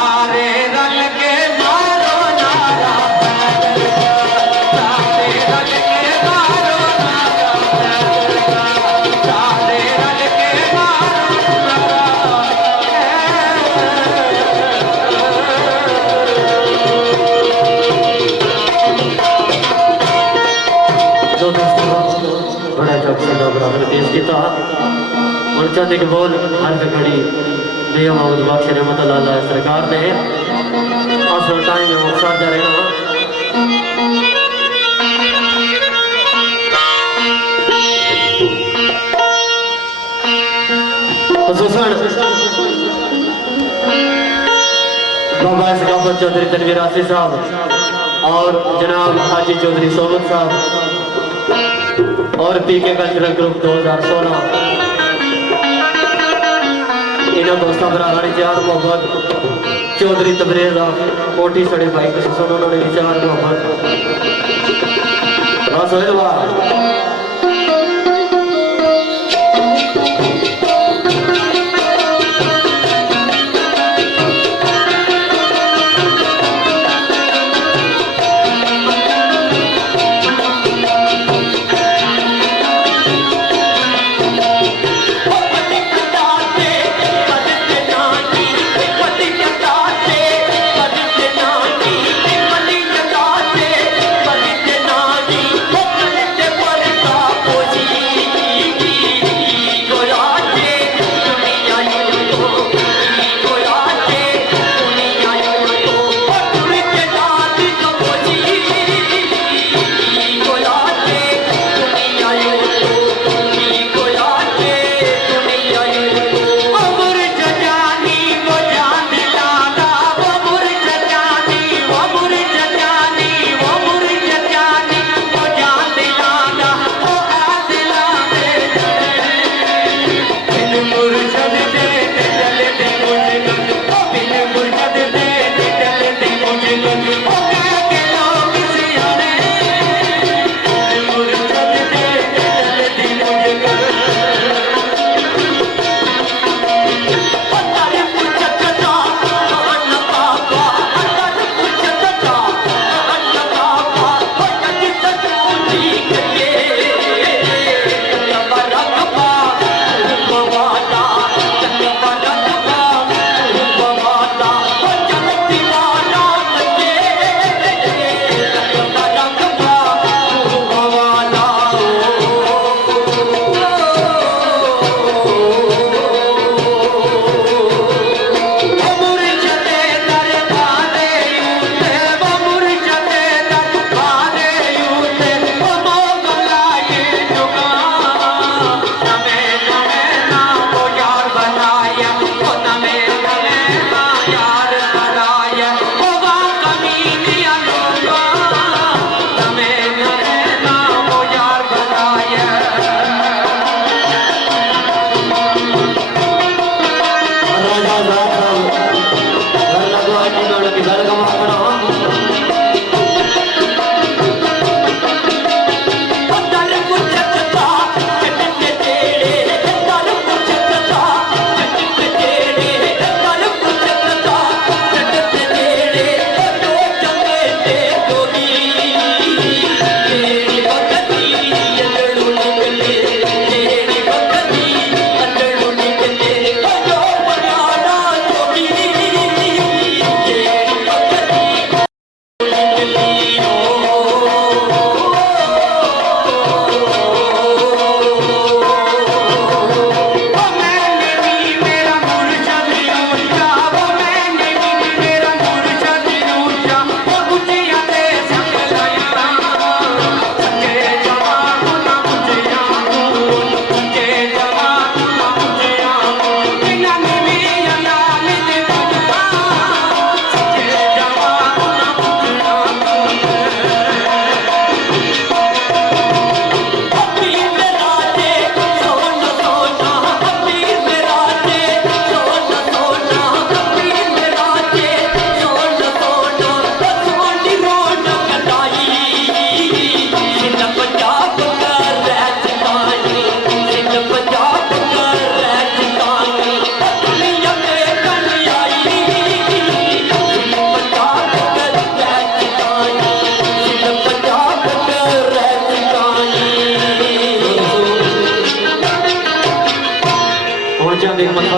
सारे रल के मारो नारा सारे रल के मारो नारा सारे रल के मारो जो दोस्तों बड़ा चौकसीदा बराबर पेश किया और चंद के बोल हर घड़ी मियां मोहम्मद बख्श रहमतुल्लाह अलैह सरकार ने असल टाइम में मुख्तार जा रहे हैं खुसूसन बाबा सकाफत चौधरी तनवीर आसिफ साहब और जनाब हाजी चौधरी सोबत साहब और पीके कल्चरल ग्रुप 2016 इन्होंने दोस्तों भरावां ने चार मोहब्बत चौधरी तबरेज कोठी सड़े भाई किसी सुनो उन्होंने विचार मोहब्बत बस होए वाह Bye.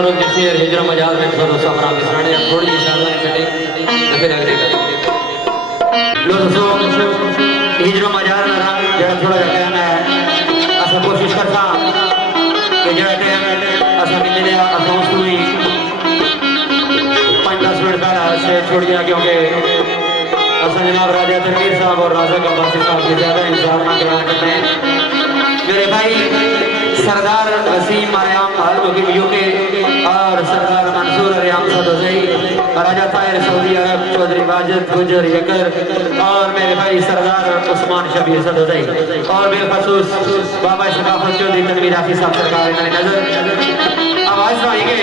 और शेर हिजरा मजाज में थोड़ा सा बना बिसराने थोड़ी सी शाला चले तो फिर अगले कर लो दोस्तों हिजरा मजाज ना जरा थोड़ा सा कहना है असा कोशिश करता कि जरा टाइम असा नहीं मिले असा उसको ही 5-10 मिनट पहले से छोड़ दिया क्योंकि असा जनाब राजा तनवीर साहब और राजा गब्बासी साहब के ज्यादा इंतजार ना कराना करते हैं। मेरे भाई सरदार वसीम मरियम मुकीम यूके और सरदार मंसूर रियाम सदोजई राजा ताहिर सऊदी अरब चौधरी वाजिद गुजर यकर और मेरे भाई सरदार उस्मान शबीर सदोजई और बिलखसूस बाबा शकाफत चौधरी तनवीर हाफिज साहब सरकार इन्होंने नजर आवाज सुनाएंगे।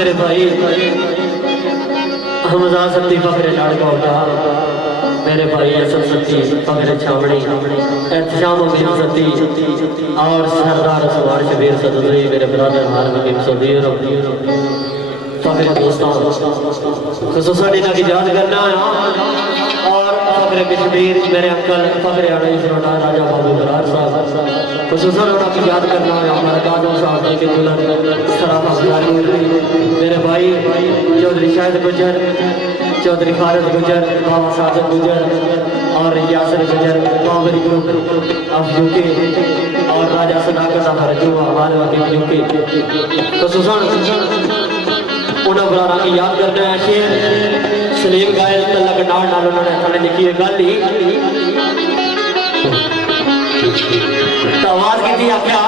मेरे भाई हमजा सत्ती फखरे लाड़का होता मेरे भाई असल सत्ती फखरे छावड़ी एहतशाम उद्दीन सत्ती और सरदार सवार शबीर सदुई मेरे ब्रदर हारम सबीर फखरे दोस्तों खसूसन इन्हें की याद करना है और फखरे कश्मीर मेरे अंकल फखरे अड़ी सरोना राजा बाबू बरार साहब खसूसन उन्हें की याद करना है हमारा काजों साहब के दुल्हन सराफा मेरे भाई चौधरी शाहिद गुजर चौधरी खालिद गुजर बाबा साजिद गुजर और यासर गुजर बाबरी ग्रुप ऑफ यूके और राजा सदाकत फरजू हमारे वकील यूके खसूसन उन्हें बुलाना की याद करते हैं शेर सलीम गायल तलक नाल नाल उन्होंने थले लिखी है गल ही तो आवाज की थी क्या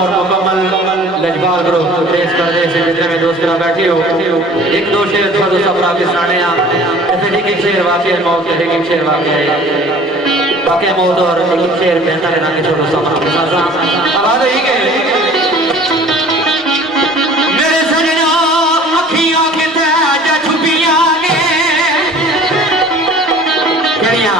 और मुकम्मल लजपाल ग्रुप पेश कर दे से जितने में दोस्त बैठे हो एक दो शेर थोड़ा दोस्त अपना के सुनाने ऐसे एक शेर वाकई मौत एक शेर वाकई मौत और एक शेर बेहतर है ना कि छोड़ो सब अपने साथ आवाज ही के मेरे सजना अखियां के तेज छुपियां ने कड़ियां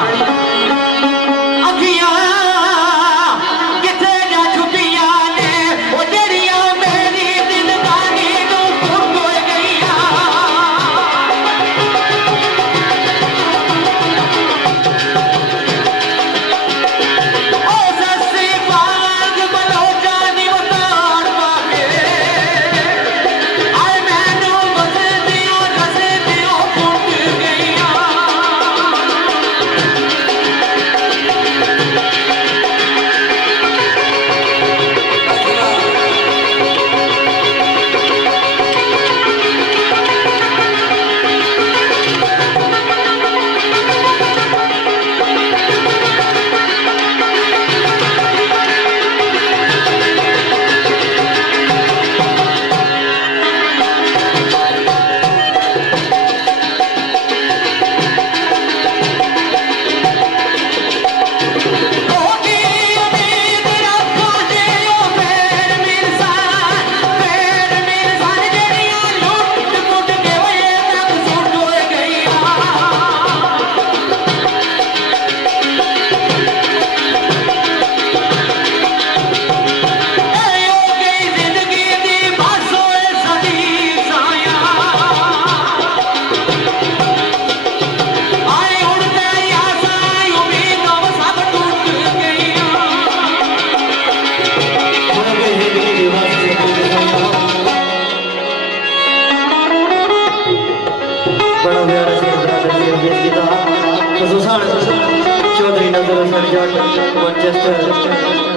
चौधरी नजर हसन जट मैनचेस्टर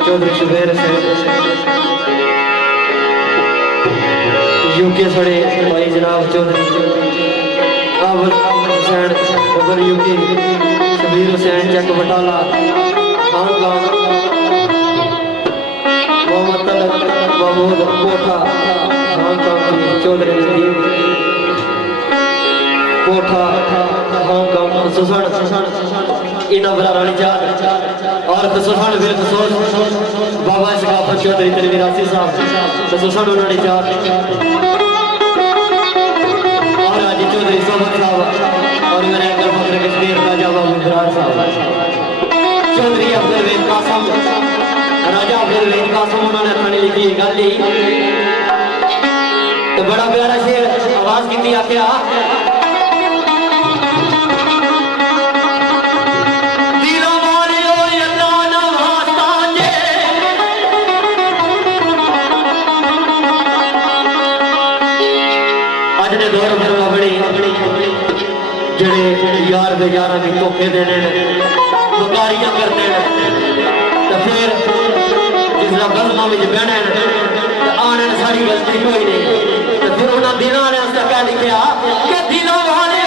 चौधरी शुबैर से यूके सड़े भाई जनाब चौधरी काबुल हुसैन उधर यूके शबीर हुसैन चक बटाला हांगकांग मोहम्मद तलक महमूद कोठा हांगकांग चौधरी कोठा हांगकांग इन बरारानी चार और खसूसान फिर बाबा सकाफत चौधरी तनवीरासी साहब खसूसान उन्होंने चार और हाजी चौधरी सोबत साहब और मेरे अंकल फखर कश्मीर राजा बाबू बरार साहब चौधरी अब्दुल वेद कासम राजा अब्दुल वेद कासम उन्होंने थाने लिखी गल तो बड़ा प्यारा शेर आवाज की आख्या जड़े यार बेजारा भी धोखे देने बकारियां करते तो फिर जिसका गजमा में बहने आने सारी गलती कोई नहीं तो फिर उन्होंने दिन आने कह लिखा कि दिनों वाले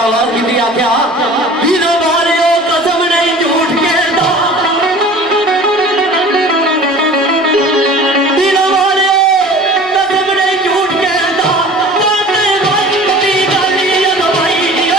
आवाज की आख्या दिलों वाले कसम नहीं झूठ कहता दिलों वाले कसम नहीं झूठ कहता कहते भाई कभी गाली भाई ये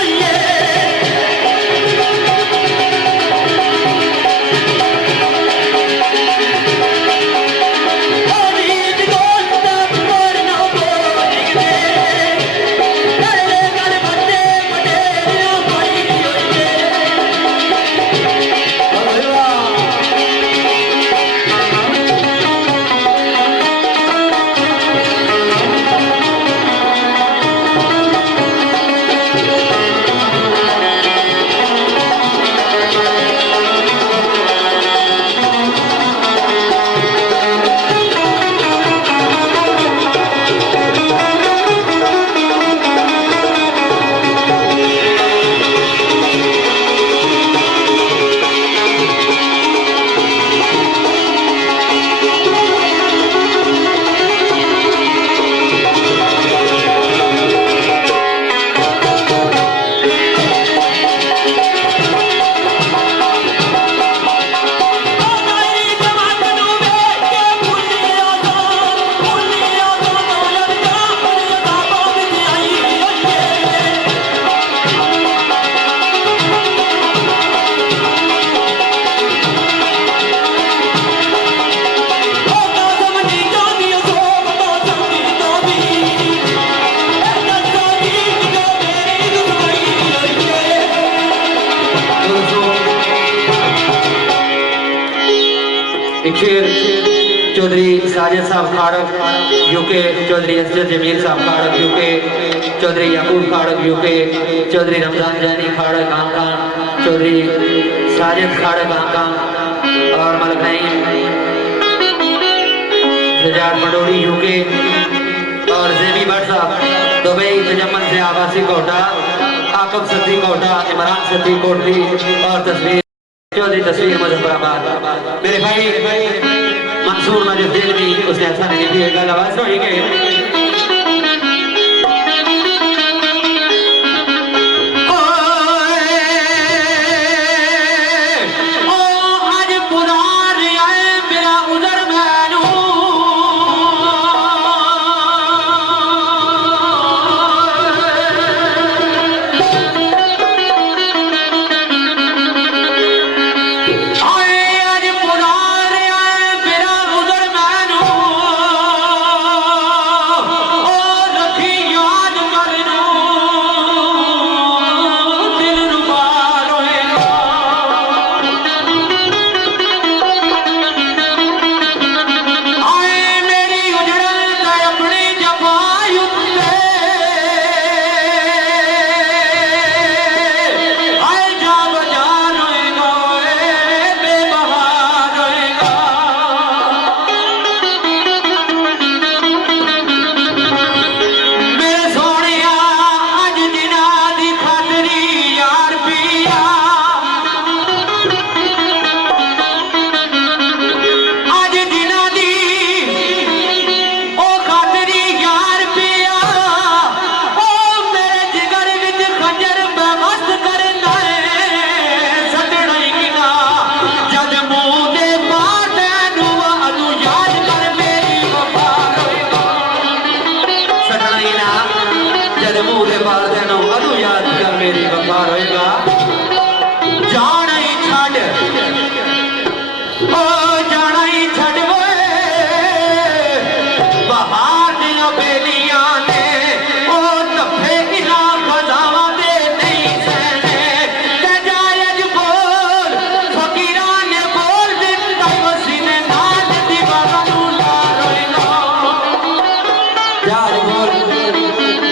एक शेर चौधरी साजिद साहब खाड़क यूके, चौधरी असद जमीर साहब खाड़क यूके, चौधरी याकूब खाड़क यूके, चौधरी रमजान जानी खाड़क आंकान, चौधरी साजिद खाड़क आंकान और मलिक नईम सजाद मंडोरी यूके और जेबी भट्ट साहब दुबई तजम्मन से आवासी कोटा, आकब सती कोटा, इमरान सती कोटली और तस्वीर चौधरी तस्वीर मुजफ्फराबाद। मेरे भाई मंसूर मजिद भी उसने ऐसा नहीं किया, आवाज तो ठीक है।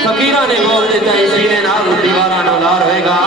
फकीरा ने बोल देता इसी ने नाल दीवारा नाल होएगा।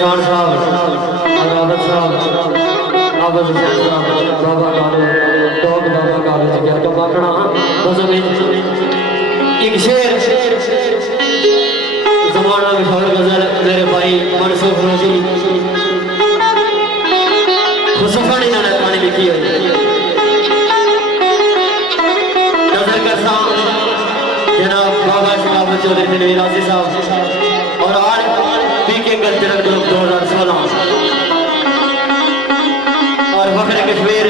शान साहब, अगावत साहब, आबद हुसैन साहब, बाबा कालू, डॉग बाबा कालू जी क्या बाकड़ा बस एक शेर जमाना में गजल मेरे भाई मनसूख रोजी खुशफानी ने पानी लिखी है नजर करता जनाब बाबा सकाफत चौधरी तनवीर रासी साहब और आज पीके कल्चरल ग्रुप 2016 और फखरे कश्मीर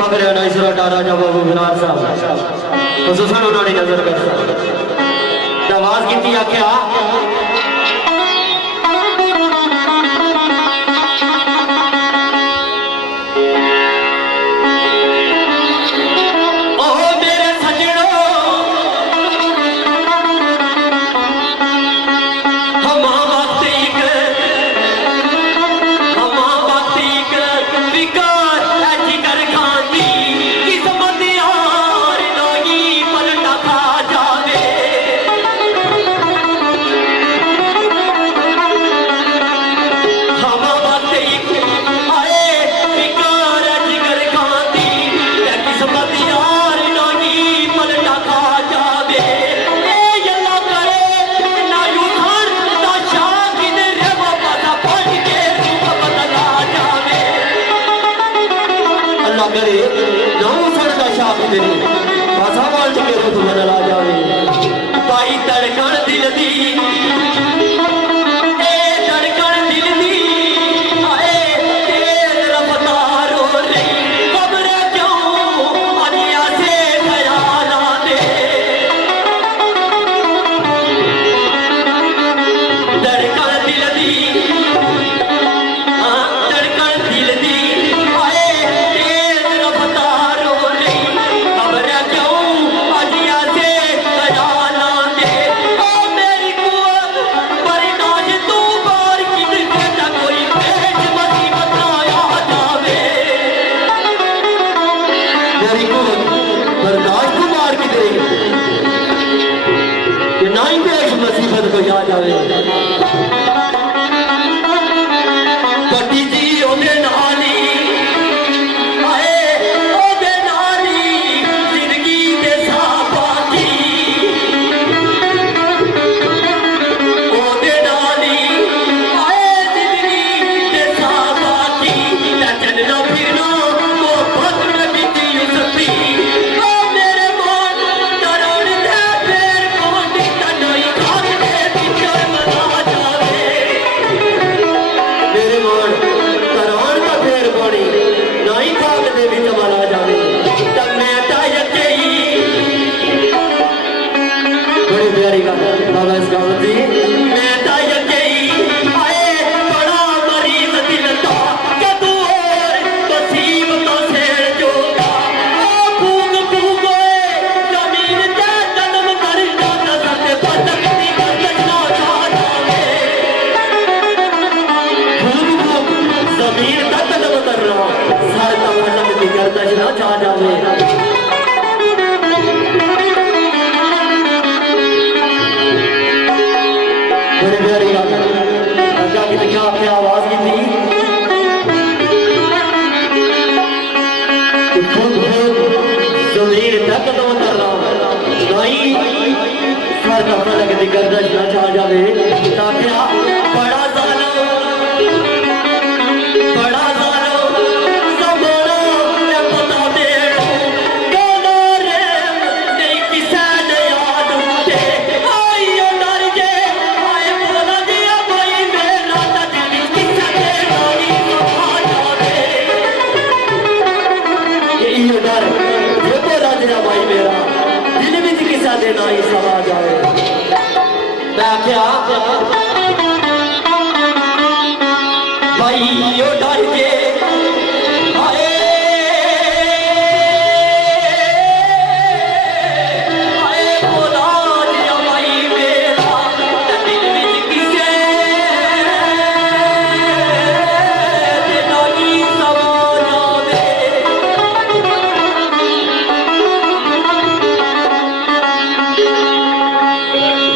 फखरे 1918 राजा बाबू बिलार साहब खुसूसन उन्होंने नजर करता आवाज की आख्या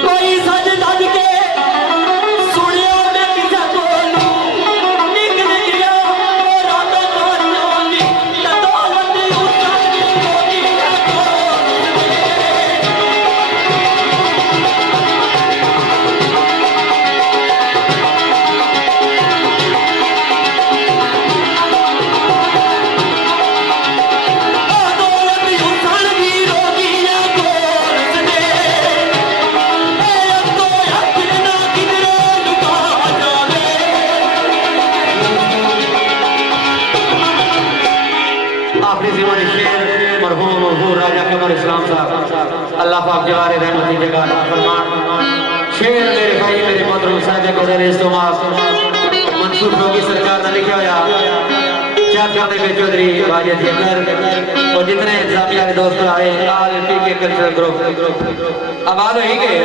कोई सज धज के साहब अल्लाह पाक जवारे रहमती जगह फरमान। शेर मेरे भाई मेरे मोहतरम साहिब गुज़र इस्तेमाल मंसूर होगी सरकार ने लिखा होया चार करने पे चौधरी वाजिद अकबर और जितने इंतजामिया के दोस्त आए आल पीके कल्चरल ग्रुप आबाद होई गए।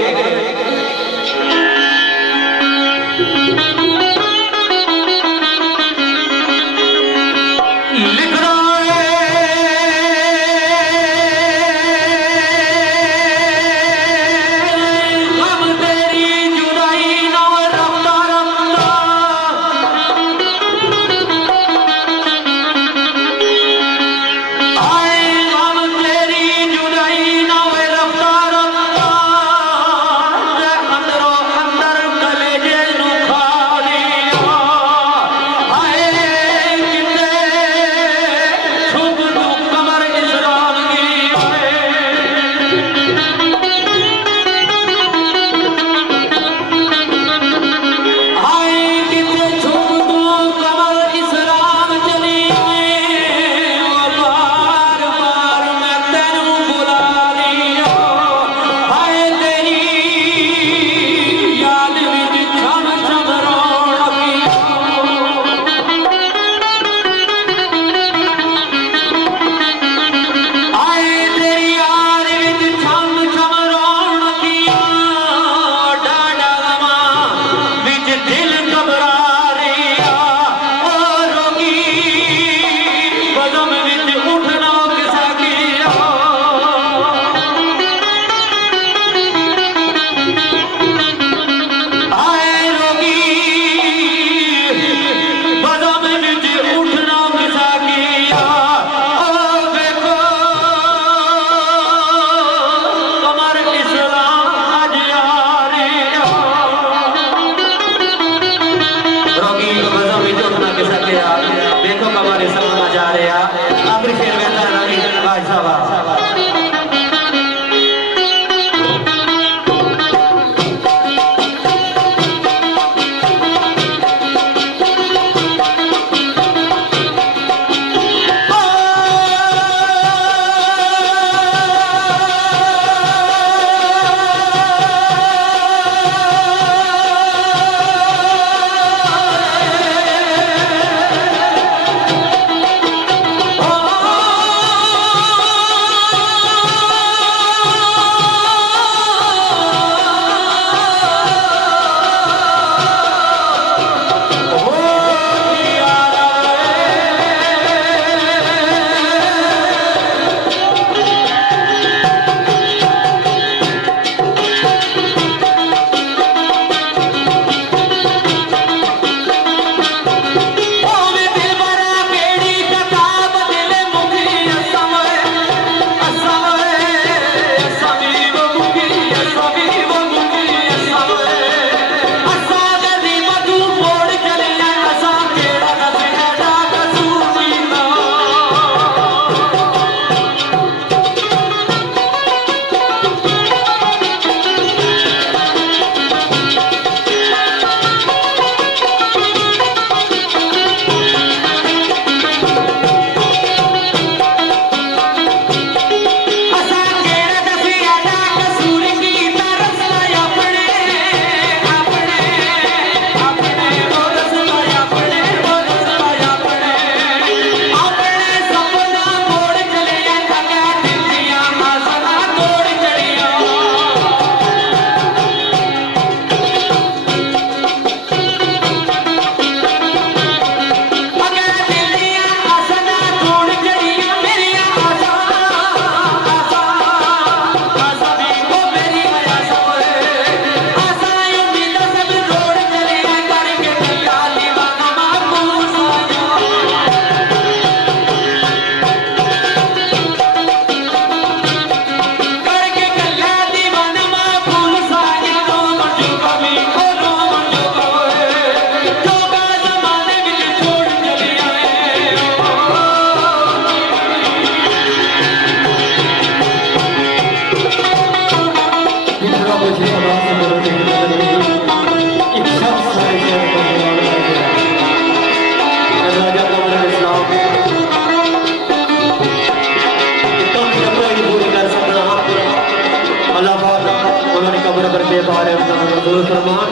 हमारे मंजूर फरमान।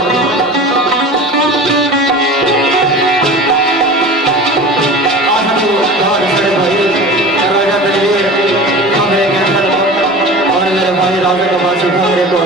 और मेरे भाई राजा का बादशाह मेरे को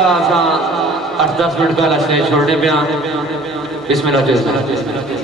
असा 8-10 मिनट पहला स्टेज छोड़ने पे बिस्मिल्लाह।